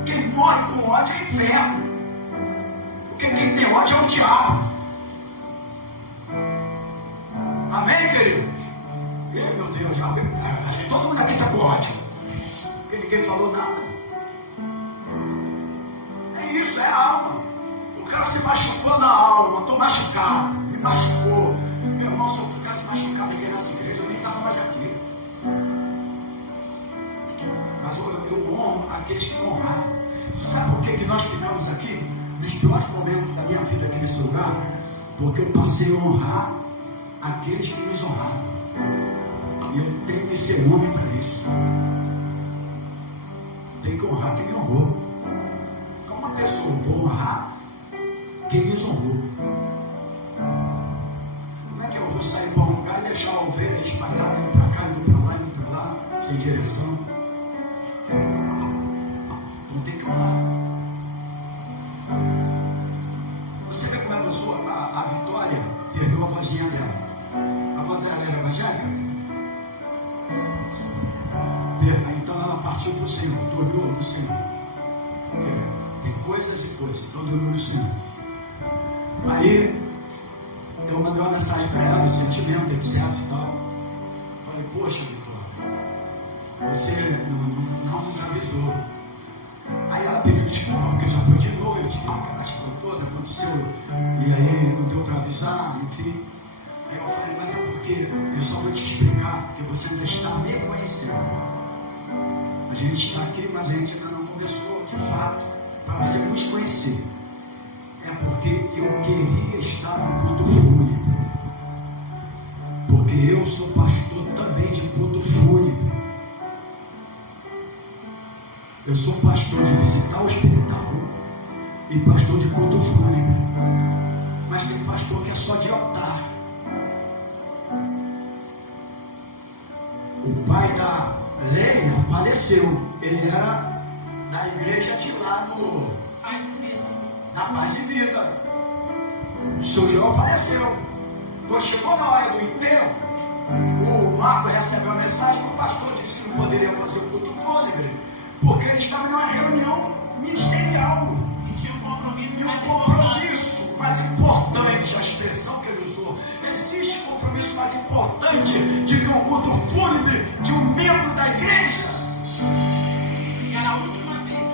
Quem morre com ódio é inferno. Porque quem tem ódio é o diabo. Amém, queridos? Meu Deus, acho que todo mundo aqui está com ódio. Porque ninguém falou nada. É isso, é a alma. O cara se machucou na alma. Estou machucado, me machucou. Meu irmão, se eu ficasse machucado aqui nessa igreja, eu nem estava mais aqui. Mas eu honro aqueles que me honraram. Sabe por que nós ficamos aqui? Nos piores momentos da minha vida aqui nesse lugar? Porque eu passei a honrar aqueles que nos honraram. E eu tenho que ser homem para isso. Tenho que honrar quem me honrou. Como uma pessoa, vou honrar quem nos honrou. Como é que eu vou sair para um lugar e deixar a ovelha espalhada, indo para cá, indo para lá, indo para lá, sem direção? Então tem que honrar. Você vê como ela usou a Vitória, perdeu a vozinha dela. A voz dela era evangélica? Então ela partiu para o Senhor, dormiu no Senhor. Tem coisas e coisas, então dormiu no Senhor. Aí eu mandei uma mensagem para ela, o sentimento, etc e tal. Falei, poxa, Vitória, você não nos avisou. Aí ela pediu desculpa, porque já foi de noite, aquela história toda aconteceu, e aí não deu para avisar, enfim. Aí eu falei, mas é porque eu só vou te explicar, porque você ainda está me conhecendo. A gente está aqui, mas a gente ainda não conversou de fato, para você nos conhecer. É porque eu queria estar no culto fúnebre. Porque eu sou pastor também de culto fúnebre. Eu sou pastor de visitar o hospital e pastor de culto fúnebre. Mas tem pastor que é só de altar. O pai da Leila faleceu. Ele era da igreja de lá no... na Paz e Vida. O seu João faleceu. Quando chegou na hora do enterro, o Marco recebeu a mensagem que o pastor disse que não poderia fazer o culto fúnebre, porque ele estava numa reunião ministerial. E tinha um compromisso E um compromisso mais importante, a expressão que ele usou. Existe compromisso mais importante de que um culto fúnebre de um membro da igreja? E era a última vez.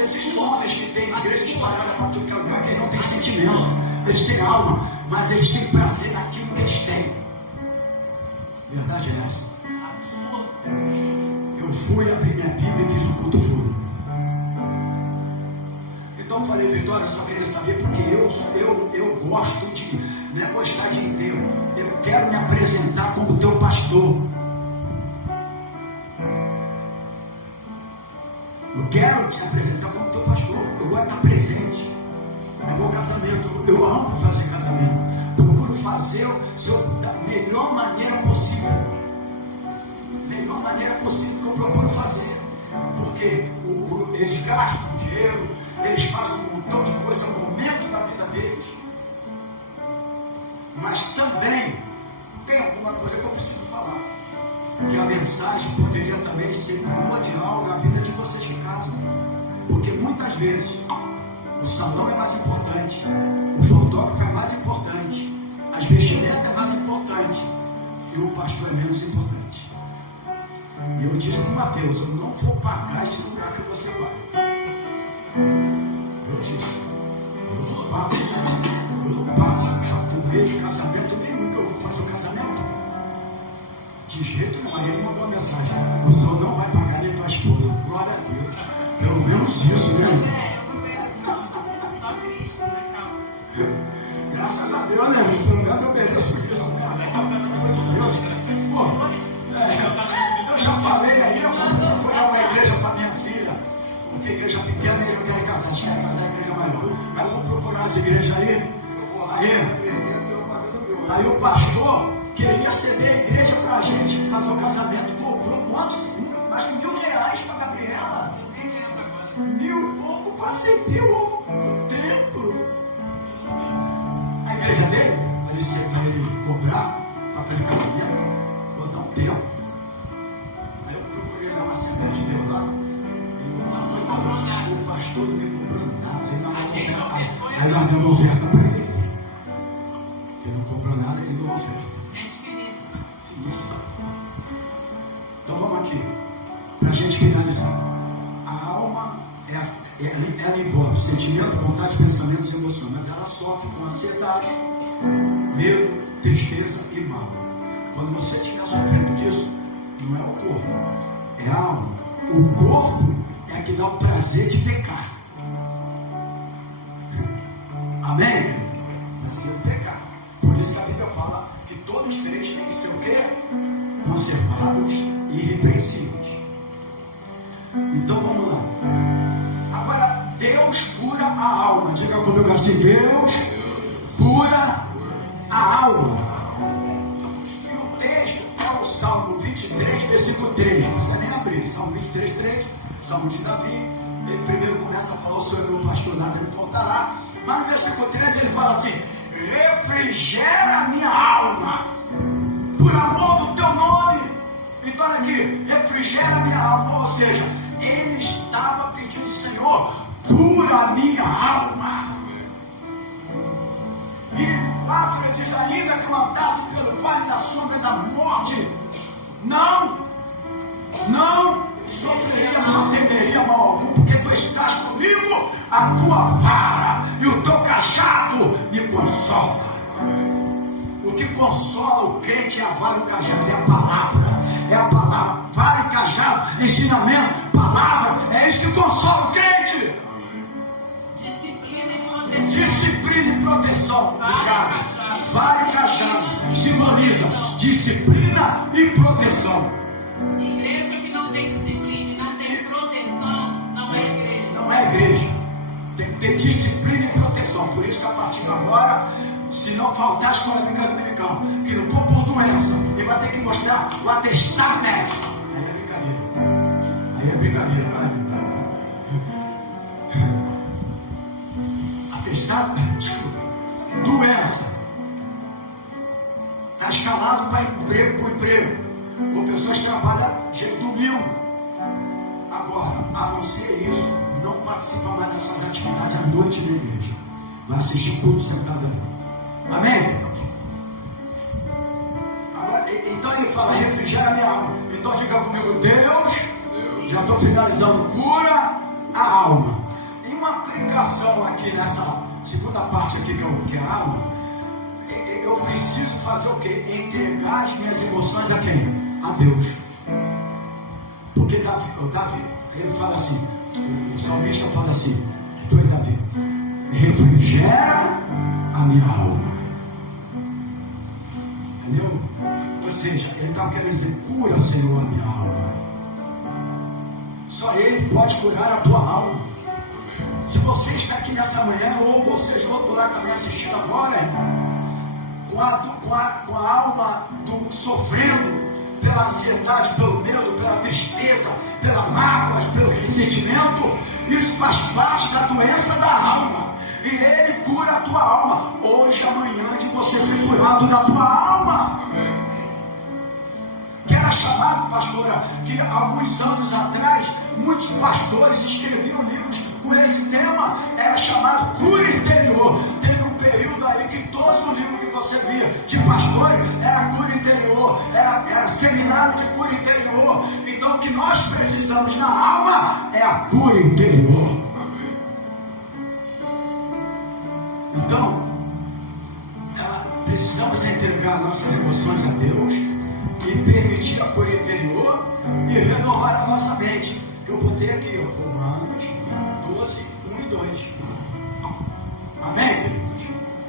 Existem homens que têm igreja espalhada para tudo que é lugar, que não tem sentimento, eles têm alma, mas eles têm prazer naquilo que eles têm. Verdade é essa. Absurdo. Eu fui, abri minha Bíblia e fiz um culto fúnebre. Então eu falei, Vitória, eu só queria saber, porque eu gosto de, não é gostar de enterro, eu quero me apresentar como teu pastor. Eu quero te apresentar como teu pastor. Eu gosto de estar presente. É meu casamento. Eu amo fazer casamento. Procuro fazer da melhor maneira possível. Melhor maneira possível que eu procuro fazer. Porque eles gastam dinheiro, eles fazem um montão de coisa no momento da vida deles. Mas também tem alguma coisa que eu preciso falar. Que a mensagem poderia também ser primordial na vida de vocês de casa. Porque muitas vezes o salão é mais importante, o fotógrafo é mais importante, as vestimentas é mais importante e o pastor é menos importante. E eu disse para o Mateus, eu não vou pagar esse lugar que você vai. Eu disse, eu não pago De jeito nenhum. Aí ele mandou uma mensagem: o senhor não vai pagar nem para a esposa. Glória a Deus. Pelo menos isso, né? Eu não mereço, só Cristo na causa. Graças a Deus, né? Pelo menos eu mereço isso, né? Pô, eu já falei aí, eu vou procurar uma igreja para minha filha. Porque a igreja pequena e eu quero casar. A gente quer casar a igreja maior. Mas eu vou procurar as igrejas aí. Aí o pastor queria ceder a igreja para a gente fazer o casamento. Cobrou quantos? Mais de R$1.000 para a Gabriela. 1.000 e pouco para ceder o templo. A igreja dele, parecia que ele cobrar para fazer casamento. Vou dar um tempo. Aí eu procurei dar uma assembleia de Deus lá. O pastor não me cobrou nada. Aí nós demos uma oferta para ele. Ele não comprou nada, ele deu uma oferta. Gente finíssima. Finíssima. Então vamos aqui. Para a gente finalizar. A alma, ela envolve sentimento, vontade, pensamentos e emoções. Mas ela sofre com ansiedade, medo, tristeza e mal. Quando você estiver sofrendo disso, não é o corpo, é a alma. O corpo é a que dá o prazer de pecar. Amém? Prazer de pecar. Por isso que a Bíblia fala que todos os crentes têm que ser o quê? Conservados e irrepreensíveis. Então vamos lá. Agora, Deus cura a alma. Diga comigo assim: Deus cura a alma. E o texto é o Salmo 23, versículo 3. Não precisa nem abrir. Salmo 23, 3. Salmo de Davi. Ele primeiro começa a falar: o Senhor é meu pastor, nada me faltará. Mas no versículo 13 ele fala assim: refrigera minha alma, por amor do teu nome. Então olha aqui: refrigera minha alma. Ou seja, ele estava pedindo: Senhor, cura a minha alma. E 4 ele diz: ainda que eu andasse pelo vale da sombra da morte, não sofreria, não temeria mal algum, porque tu estás comigo, a tua vara e o teu cajado me consola. O que consola o crente é a vara e o cajado, é a palavra. É a palavra, vara e cajado, ensinamento, palavra, é isso que consola o crente. Disciplina e proteção. Disciplina e proteção. Obrigado. Vara e cajado simboliza disciplina e proteção. Igreja que não tem disciplina e não tem proteção não é igreja. Não é igreja. Tem que ter disciplina e proteção. Por isso que a partir de agora, se não faltar a escola bíblica dominical, que não for por doença, ele vai ter que mostrar o atestado médico. Aí é brincadeira. Aí é brincadeira. Atestado médico. Doença. Está escalado para emprego. Ou pessoas que trabalham dia de domingo. Agora, a não ser isso, não participa mais das suas atividades à noite na igreja. Vai assistir culto sentado ali. Amém? Agora, então ele fala: refrigera minha alma. Então diga comigo: Deus, já estou finalizando, cura a alma. E uma aplicação aqui nessa segunda parte aqui, que é a alma. Eu preciso fazer o quê? Entregar as minhas emoções a quem? A Deus. Porque Davi, ele fala assim, o salmista fala assim, foi Davi: refrigera a minha alma. Entendeu? Ou seja, ele estava querendo dizer: cura, Senhor, a minha alma. Só Ele pode curar a tua alma. Se você está aqui nessa manhã, ou vocês do outro lado também assistindo agora, com a alma sofrendo pela ansiedade, pelo medo, pela tristeza, pela mágoa, pelo ressentimento, isso faz parte da doença da alma. E Ele cura a tua alma. Hoje, amanhã, de você ser curado da tua alma. Que era chamado, pastora, que alguns anos atrás, muitos pastores escreviam livros com esse tema. Era chamado cura interior. Tem um período aí que todos os livros que você via de pastor era cura interior, era seminário de cura interior. Então o que nós precisamos na alma é a cura interior. Então precisamos entregar nossas emoções a Deus, e permitir a cura interior e renovar a nossa mente. Que eu botei aqui, ó, Romanos 12, 1 e 2. Amém, queridos?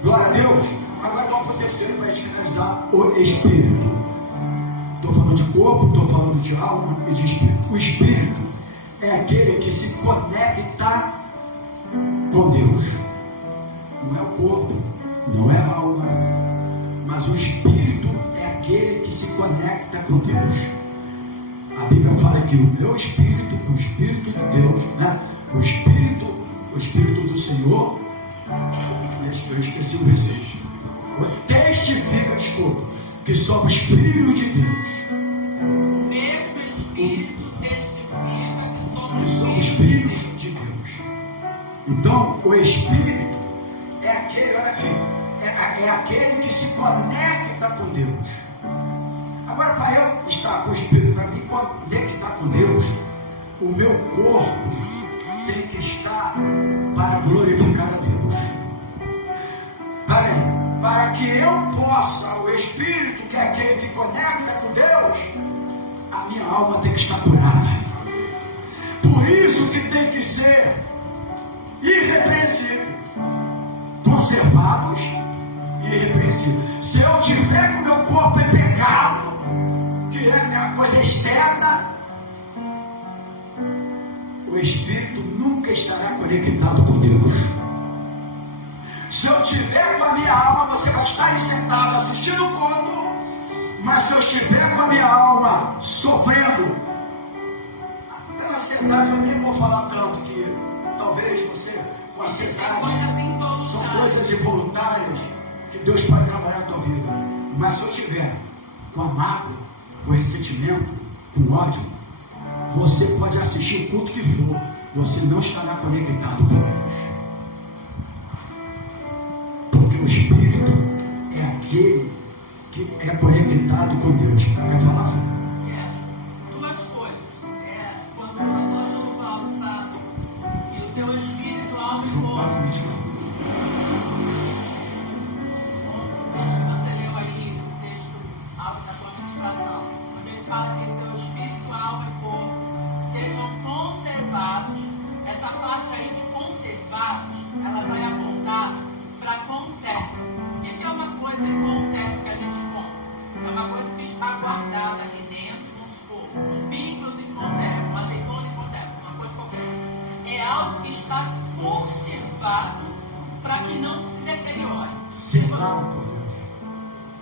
Glória a Deus. Agora vamos para o terceiro para a gente finalizar: o Espírito. Estou falando de corpo, estou falando de alma e de espírito. O Espírito é aquele que se conecta com Deus. Não é o corpo, não é a alma, mas o Espírito é aquele que se conecta com Deus. A Bíblia fala que o meu Espírito, o Espírito de Deus, né? O Espírito do Senhor, eu esqueci o versículo, testifica, desculpa, que somos filhos de Deus. O mesmo Espírito testifica que somos Filhos de Deus. Então, o Espírito é aquele, olha aqui, é aquele que se conecta com Deus. Agora, para eu estar com o Espírito, para me conectar com Deus, o meu corpo tem que estar para glorificar a Deus. Para que eu possa, o Espírito, que é aquele que conecta com Deus, a minha alma tem que estar curada. Por isso que tem que ser irrepreensível, conservados e irrepreensíveis. Se eu tiver que o meu corpo é pecado, que é a minha coisa externa, o Espírito nunca estará conectado com Deus. Se eu tiver com a minha alma, você vai estar aí sentado assistindo o culto, mas se eu estiver com a minha alma sofrendo, pela ansiedade eu nem vou falar tanto, que talvez você, com a ansiedade, são coisas involuntárias que Deus pode trabalhar na tua vida. Mas se eu tiver com a mágoa, com ressentimento, com ódio, você pode assistir o culto que for, você não estará conectado com Deus. Porque o Espírito é aquele que é conectado com Deus. Quer falar, filho? Duas coisas. Quando o apóstolo Paulo fala que o teu espírito, alma e corpo, o texto que você leu aí, o texto alto da tua administração, quando ele fala que o teu espírito, alma e corpo sejam conservados, essa parte aí de conservados, ela vai apontar para conserva. O que é uma coisa em conserva que a gente compra? É uma coisa que está guardada ali dentro, vamos supor, um picos em conserva, uma azeitona em conserva, uma coisa qualquer. É algo que está conservado para que não se deteriore. Selado por Deus.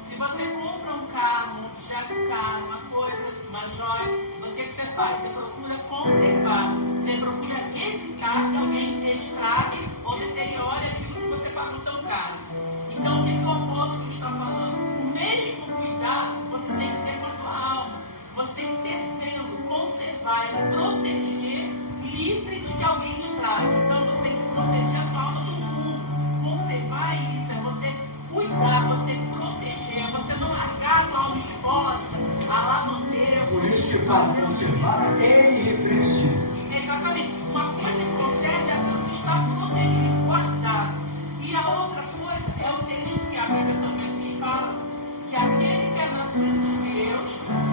Se você compra um carro, um objeto caro, uma coisa, uma joia, o que você faz? Você procura conservar, você procura evitar que alguém estrague ou deteriore aquilo que você pagou tão caro. Então, o que o apóstolo está falando? O mesmo cuidado que você tem que ter com a tua alma. Você tem que ter sendo, conservar e proteger, livre de que alguém estrague. Então, você tem que proteger a sua alma do mundo. Conservar isso é você cuidar, você proteger, é você não largar a tua alma exposta, a lavandeira. Por isso que fala conservar é irrepreensível. Exatamente. Uma coisa que conserva é aquilo que está protegido, guardado. E a outra coisa é o texto que a Bíblia também nos fala, que aquele que é nascido de Deus,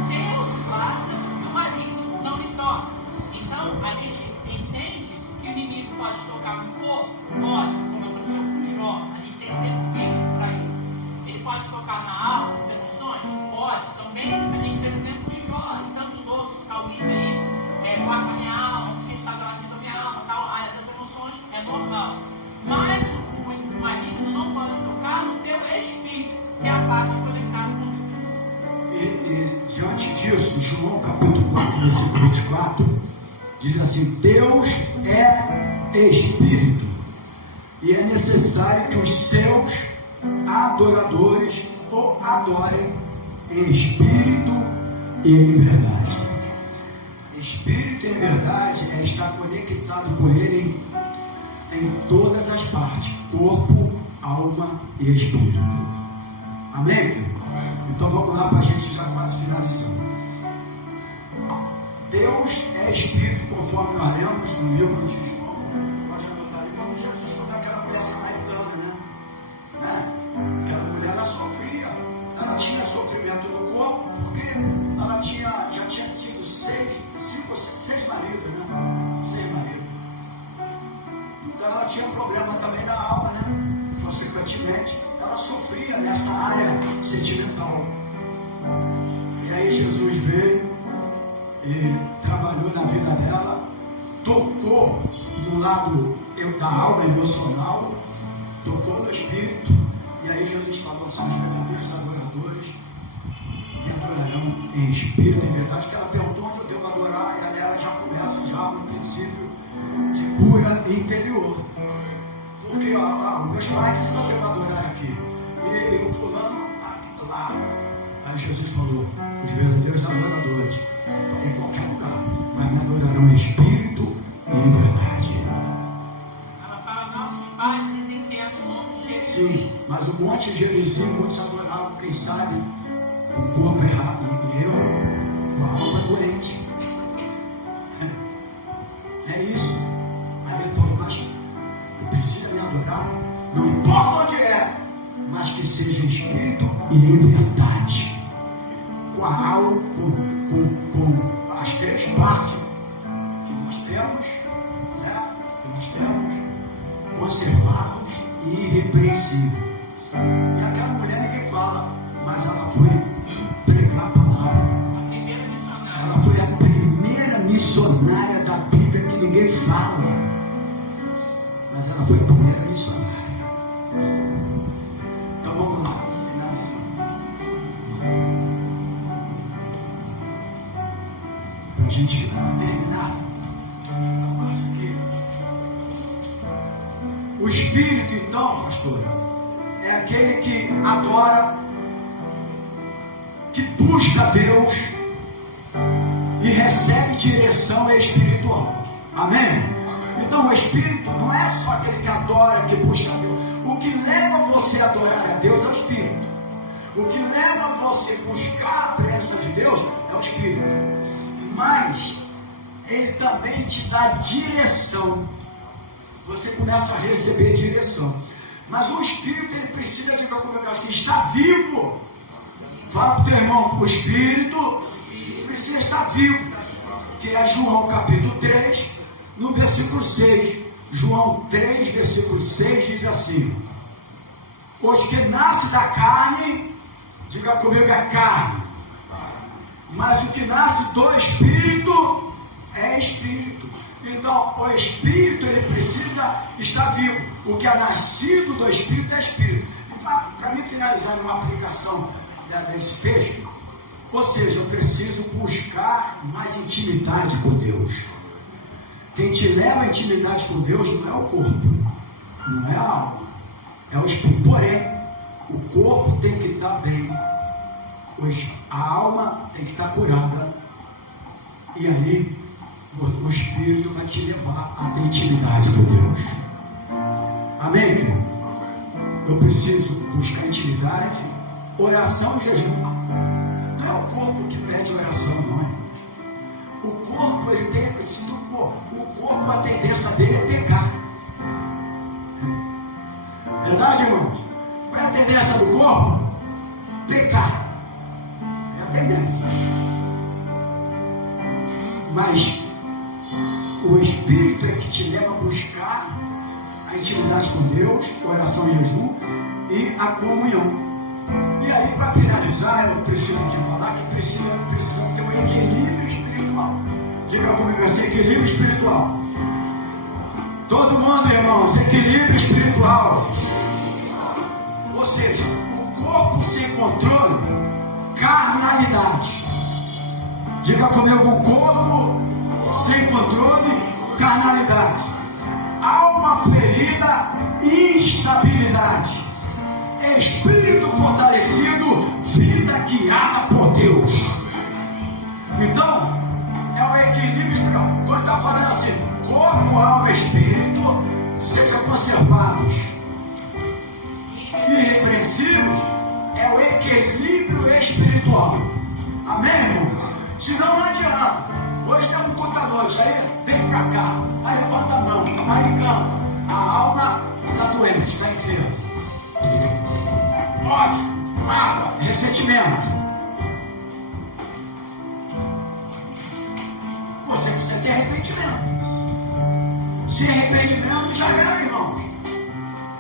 Deus guarda, o maligno não lhe toca. Então, a gente entende que o inimigo pode tocar no corpo? Pode, como aconteceu com Jó. A gente tem exemplo bíblico para isso. Ele pode tocar na alma, nas emoções? Pode. Também a gente tem exemplo de Jó e tantos outros salmistas aí, guarda minha alma, porque está guardando a minha alma, tal. As emoções é normal. Mas o maligno não pode tocar no teu espírito, que é a parte conectada com Deus. E diante disso, João capítulo 4, versículo 24, diz assim: Deus é Espírito, e é necessário que os seus adoradores o adorem em espírito e em verdade. Espírito e verdade é estar conectado com Ele em todas as partes: corpo, alma e espírito. Amém? Então vamos lá para a gente já quase finalizando. Deus é Espírito, conforme nós lemos no livro de João. Pode anotar aí, quando Jesus, quando aquela mulher samaritana, né? Aquela mulher, ela sofria, ela tinha sofrimento no corpo, porque e trabalhou na vida dela, tocou no lado da alma emocional, tocou no espírito, e aí Jesus falou assim: os verdadeiros adoradores me adorarão em espírito e em verdade. Que ela perguntou onde eu devo adorar, e ela já começa já no princípio de cura interior. Porque meus pais não devem adorar aqui, e o fulano lá. Aí Jesus falou: os verdadeiros adoradores em qualquer lugar, mas me adorarão em espírito e em verdade. Ela fala: nossos pais dizem que é o Monte Gerizim. Sim, mas o Monte Gerizim muitos adoravam, quem sabe, o corpo errado, e eu com a alma doente. É isso. Aí ele falou: mas eu preciso me adorar, não importa onde é, mas que seja em espírito e em verdade. Com a alma, com as três partes que nós temos, né? Que nós temos conservados e irrepreensíveis. E aquela mulher ninguém fala, mas ela foi pregar a palavra. Primeira missionária. Ela foi a primeira missionária da Bíblia que ninguém fala, mas ela foi a primeira missionária. Então vamos lá, finalizando. Para a gente terminar essa parte aqui. O Espírito, então, pastor, é aquele que adora, que busca Deus e recebe direção espiritual. Amém? Então o Espírito não é só aquele que adora, que busca Deus. O que leva você a adorar a Deus é o Espírito. O que leva você a buscar a presença de Deus é o Espírito. Mas ele também te dá direção. Você começa a receber direção. Mas o Espírito, ele precisa, diga comigo assim, está vivo. Fala para o teu irmão: o Espírito precisa estar vivo. Que é João capítulo 3, no versículo 6. João 3, versículo 6 diz assim: pois que nasce da carne, diga comigo, é carne. Mas o que nasce do Espírito é Espírito. Então o Espírito, ele precisa estar vivo. O que é nascido do Espírito é Espírito. Para mim finalizar numa aplicação desse texto, ou seja, eu preciso buscar mais intimidade com Deus. Quem te leva à intimidade com Deus não é o corpo, não é a alma, é o Espírito. Porém, o corpo tem que estar bem, a alma tem que estar curada, e aí o Espírito vai te levar à ter intimidade com Deus. Amém, querido? Eu preciso buscar intimidade, oração e jejum. Não é o corpo que pede oração, não é? O corpo, ele tem o corpo, a tendência dele é pecar. Verdade, irmãos? Qual é a tendência do corpo? Pecar. É a tendência. Mas o Espírito é que te leva a buscar a intimidade com Deus, oração e jejum e a comunhão. E aí, para finalizar, eu preciso de falar que precisa ter um equilíbrio espiritual. Diga comigo assim: equilíbrio espiritual. Todo mundo, irmãos, equilíbrio espiritual. Ou seja, o corpo sem controle, carnalidade. Diga comigo: um corpo sem controle, carnalidade. Alma ferida, instabilidade. Espírito fortalecido, vida guiada por Deus. Então, é o equilíbrio espiritual. Quando está falando assim, corpo, alma e espírito sejam conservados irrepreensíveis, é o equilíbrio espiritual. Amém, irmão? Senão não adianta. Hoje tem um contador, aí vem pra cá, aí levanta a mão, aí cama. A alma está doente, está enferma. Ódio, mágoa, ressentimento. Você precisa ter arrependimento. Sem arrependimento já era, irmãos.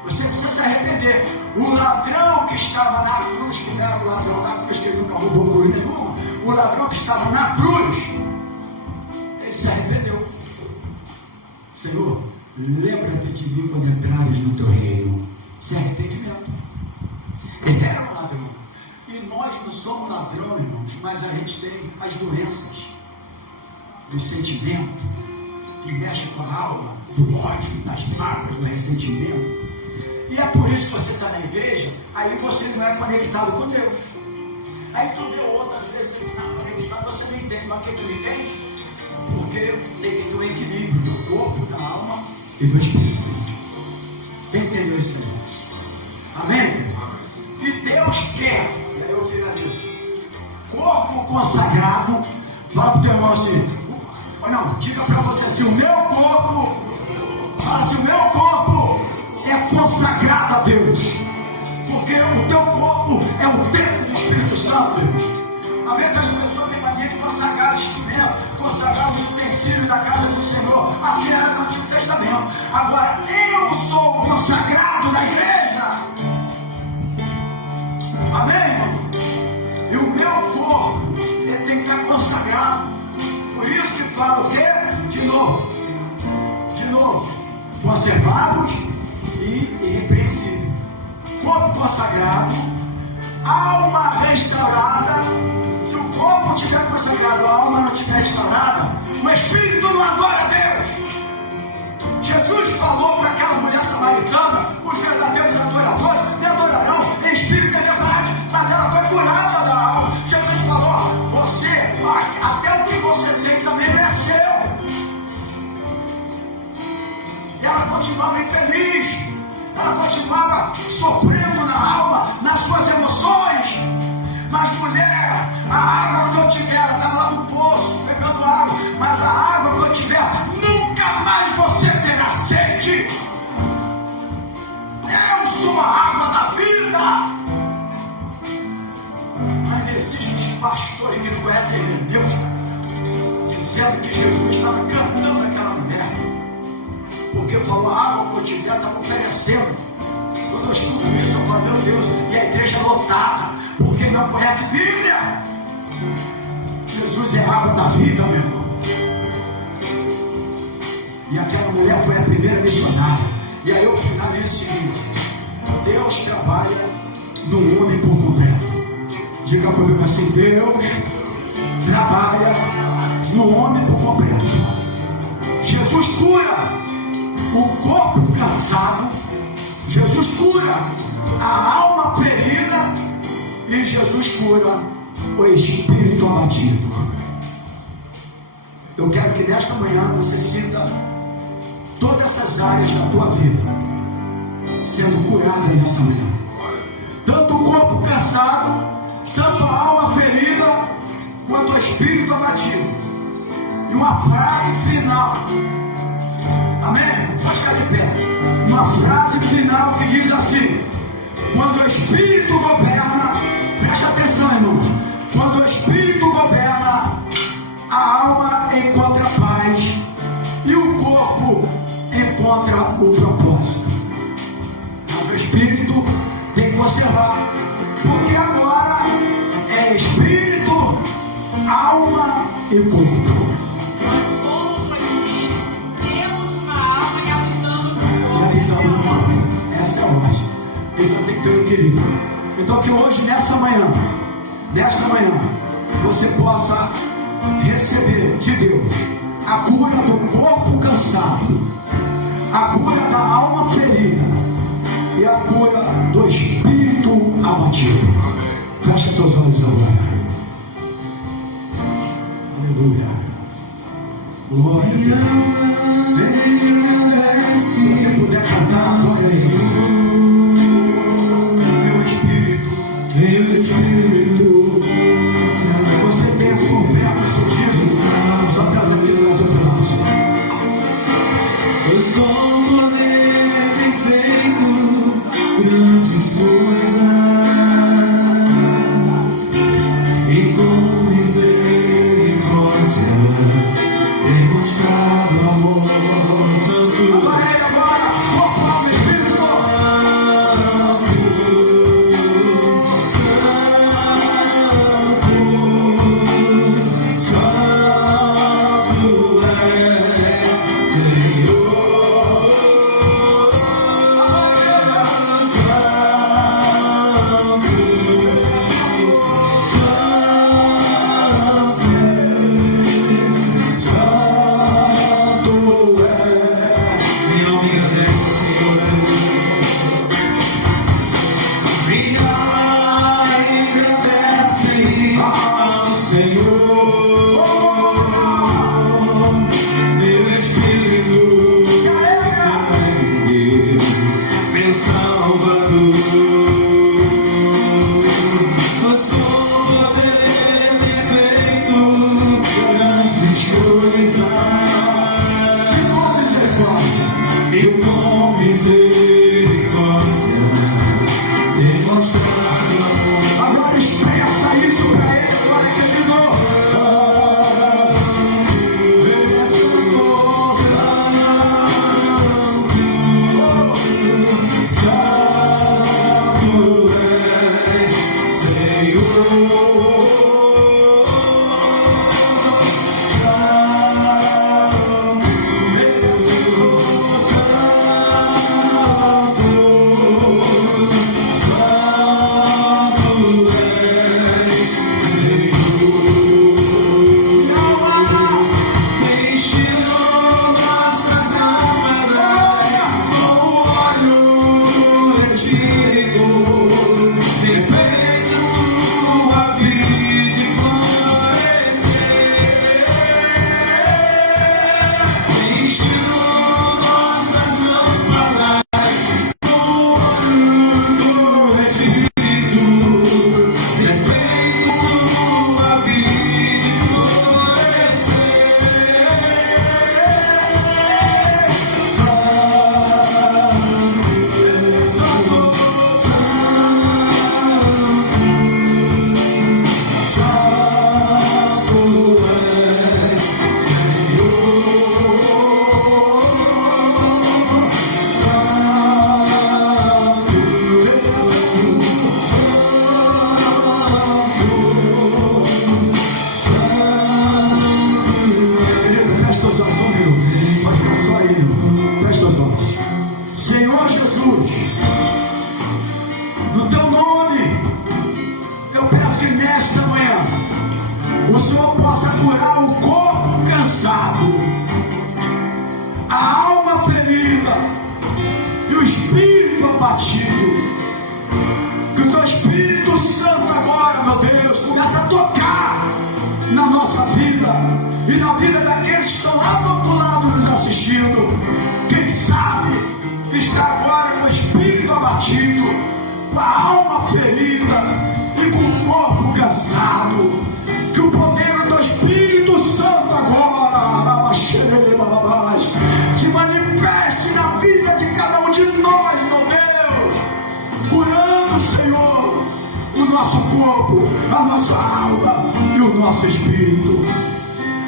Você precisa se arrepender. O ladrão que estava na cruz, que não era o ladrão da cruz, que ele nunca roubou cruz nenhuma, o ladrão que estava na cruz, se arrependeu. Senhor, lembra-te de mim quando entrares no teu reino. Isso é arrependimento. Ele era um ladrão. E nós não somos ladrão, irmãos, mas a gente tem as doenças do sentimento, que mexe com a alma, do ódio, das mágoas, do ressentimento. E é por isso que você está na igreja, aí você não é conectado com Deus. Aí tu vê outras vezes que está conectado, você não entende. Mas quem tu entende? Porque tem que ter um equilíbrio do corpo, da alma e do espírito. Quem entendeu isso aí? Amém? E Deus quer, e aí eu finalizo, corpo consagrado. Fala para o teu irmão assim, ou não, diga para você assim, o meu corpo, fala assim, o meu corpo é consagrado a Deus, porque o teu corpo é o templo do Espírito Santo, Deus. Às vezes as pessoas têm mania de consagrar instrumento, consagrar os utensílios da casa do Senhor, assim era no Antigo Testamento. Agora, eu sou consagrado da igreja. Amém, irmão? E o meu corpo, ele tem que estar consagrado. Por isso que fala o quê? De novo, conservados e irrepreensíveis. Corpo consagrado, alma restaurada. Se o corpo estiver consagrado, a alma não estiver restaurada, o espírito não adora a Deus. Jesus falou para aquela mulher samaritana, os verdadeiros adoradores me adorarão em espírito e verdade, mas ela foi curada da alma. Jesus falou, você, até o que você tem também é seu. E ela continuava infeliz, ela continuava sofrendo na alma, nas suas emoções. Mas mulher, a água que eu tiver, ela estava lá no poço, pegando água, mas a água que eu tiver, nunca mais você terá sede. Eu sou a água da vida. Mas existem os pastores que não conhecem Deus, dizendo que Jesus estava cantando aquela mulher, porque falou, a água que eu tiver, estava oferecendo. Quando eu escuto isso, eu falo, meu Deus, e a igreja lotada, porque não conhece Bíblia. Jesus é a água da vida, meu irmão. E aquela mulher foi a primeira missionária. E aí eu finalizo o seguinte: Deus trabalha no homem por completo. Diga comigo assim, Deus trabalha no homem por completo. Jesus cura o corpo cansado, Jesus cura a alma ferida e Jesus cura o espírito abatido. Eu quero que nesta manhã você sinta todas essas áreas da tua vida sendo curadas nessa manhã. Tanto o corpo cansado, tanto a alma ferida, quanto o espírito abatido. E uma frase final. Amém? Pode ficar de pé. Uma frase final que diz assim: quando o Espírito governa, presta atenção, irmãos. Quando o Espírito governa, a alma encontra paz e o corpo encontra o propósito. Mas o Espírito tem que conservar, porque agora é Espírito, alma e corpo. Nós somos o Espírito, temos uma alma e habitamos no corpo. Essa é a ordem. Então tem que ter um equilíbrio. Então que hoje, nesta manhã, você possa receber de Deus a cura do corpo cansado, a cura da alma ferida e a cura do espírito abatido. Fecha teus olhos agora. Aleluia. Glória a Deus. Se você puder cantar, Senhor. Meu Espírito, se você tem a sua oferta, seu dízimo, só traz aqui no nosso pedaço. Pois com poder tem feito grandes coisas, e com misericórdia tem mostrado Jesus, no teu nome, eu peço que nesta manhã o Senhor possa curar o corpo cansado, a alma ferida e o espírito abatido. Que o teu Espírito Santo agora, meu Deus, comece a tocar na nossa vida e na vida daqueles que estão lá do outro lado nos assistindo. Quem sabe está agora com o espírito abatido, com a alma ferida e com o corpo cansado. Que o poder do Espírito Santo agora se manifeste na vida de cada um de nós, meu Deus, curando, Senhor, o nosso corpo, a nossa alma e o nosso espírito.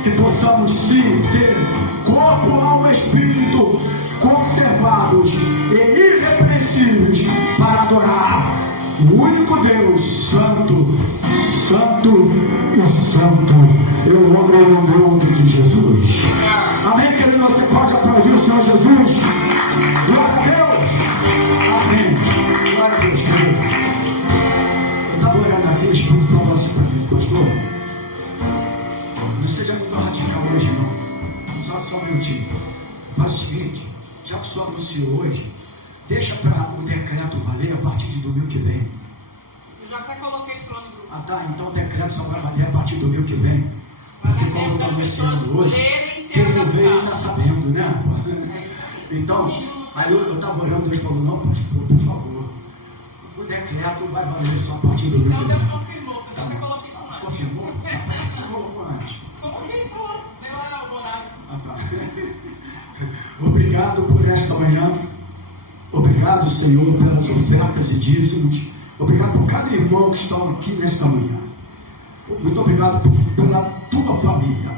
Que possamos sim ter corpo, alma e espírito conservados e irrepreensíveis para adorar o único Deus santo, santo e santo. Eu oro no nome de Jesus. Amém, querido? Você pode aplaudir o Senhor Jesus? Glória a Deus. Amém. Glória a Deus, querido. Eu estava orando aqui, o Espírito falou assim para mim, pastor, não seja muito radical hoje, não. Só um minutinho. Faz o seguinte, já que o senhor anunciou hoje, deixa para o decreto valer a partir de domingo que vem. Eu já até coloquei isso lá no grupo. Ah tá, então o decreto só vai valer a partir do domingo que vem. Porque como eu estou anunciando hoje, quem não veio está sabendo, né? Então, aí eu estava orando, Deus falou, não, pastor, por favor, o decreto vai valer só a partir do domingo Então que Deus vem. confirmou, eu já até coloquei isso lá. Confirmou? Colocou antes. Coloquei, pô. Vem lá o horário. Ah, tá. Obrigado por esta manhã. Obrigado, Senhor, pelas ofertas e dízimos. Obrigado por cada irmão que está aqui nesta manhã. Muito obrigado pela tua família.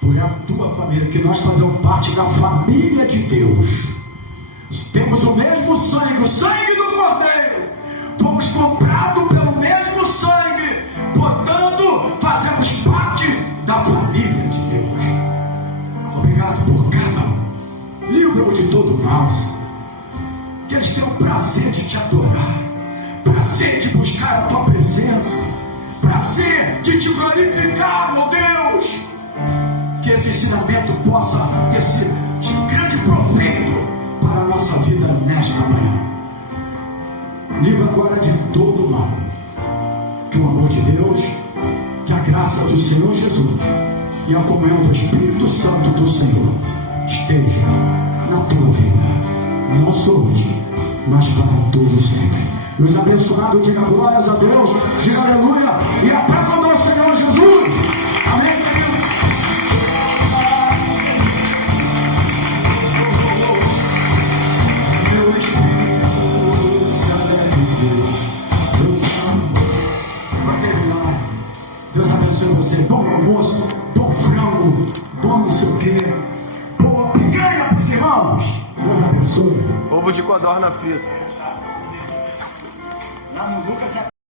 Por a tua família, que nós fazemos parte da família de Deus. Temos o mesmo sangue, o sangue do Cordeiro. Fomos comprados pelo mesmo sangue. Portanto, fazemos parte da família de Deus. Obrigado por cada um. Livra-os de todo mal, Senhor. Que eles tenham prazer de te adorar, prazer de buscar a tua presença, prazer de te glorificar, meu Deus. Que esse ensinamento possa ter sido de grande proveito para a nossa vida nesta manhã. Livra agora de todo mal. Que o amor de Deus, que a graça do Senhor Jesus e a comunhão do Espírito Santo do Senhor esteja na tua vida, não só hoje, mas para todo sempre. Deus abençoado, diga glórias a Deus, diga aleluia e aplauda o nosso Senhor Jesus. Amém, querido? Meu Espírito Santo é de Deus. Para terminar, Deus abençoe você. Bom almoço, bom frango, bom não sei o quê. Boa picanha para os irmãos. Deus abençoe. Ovo de codorna frito. Lá no Lucas é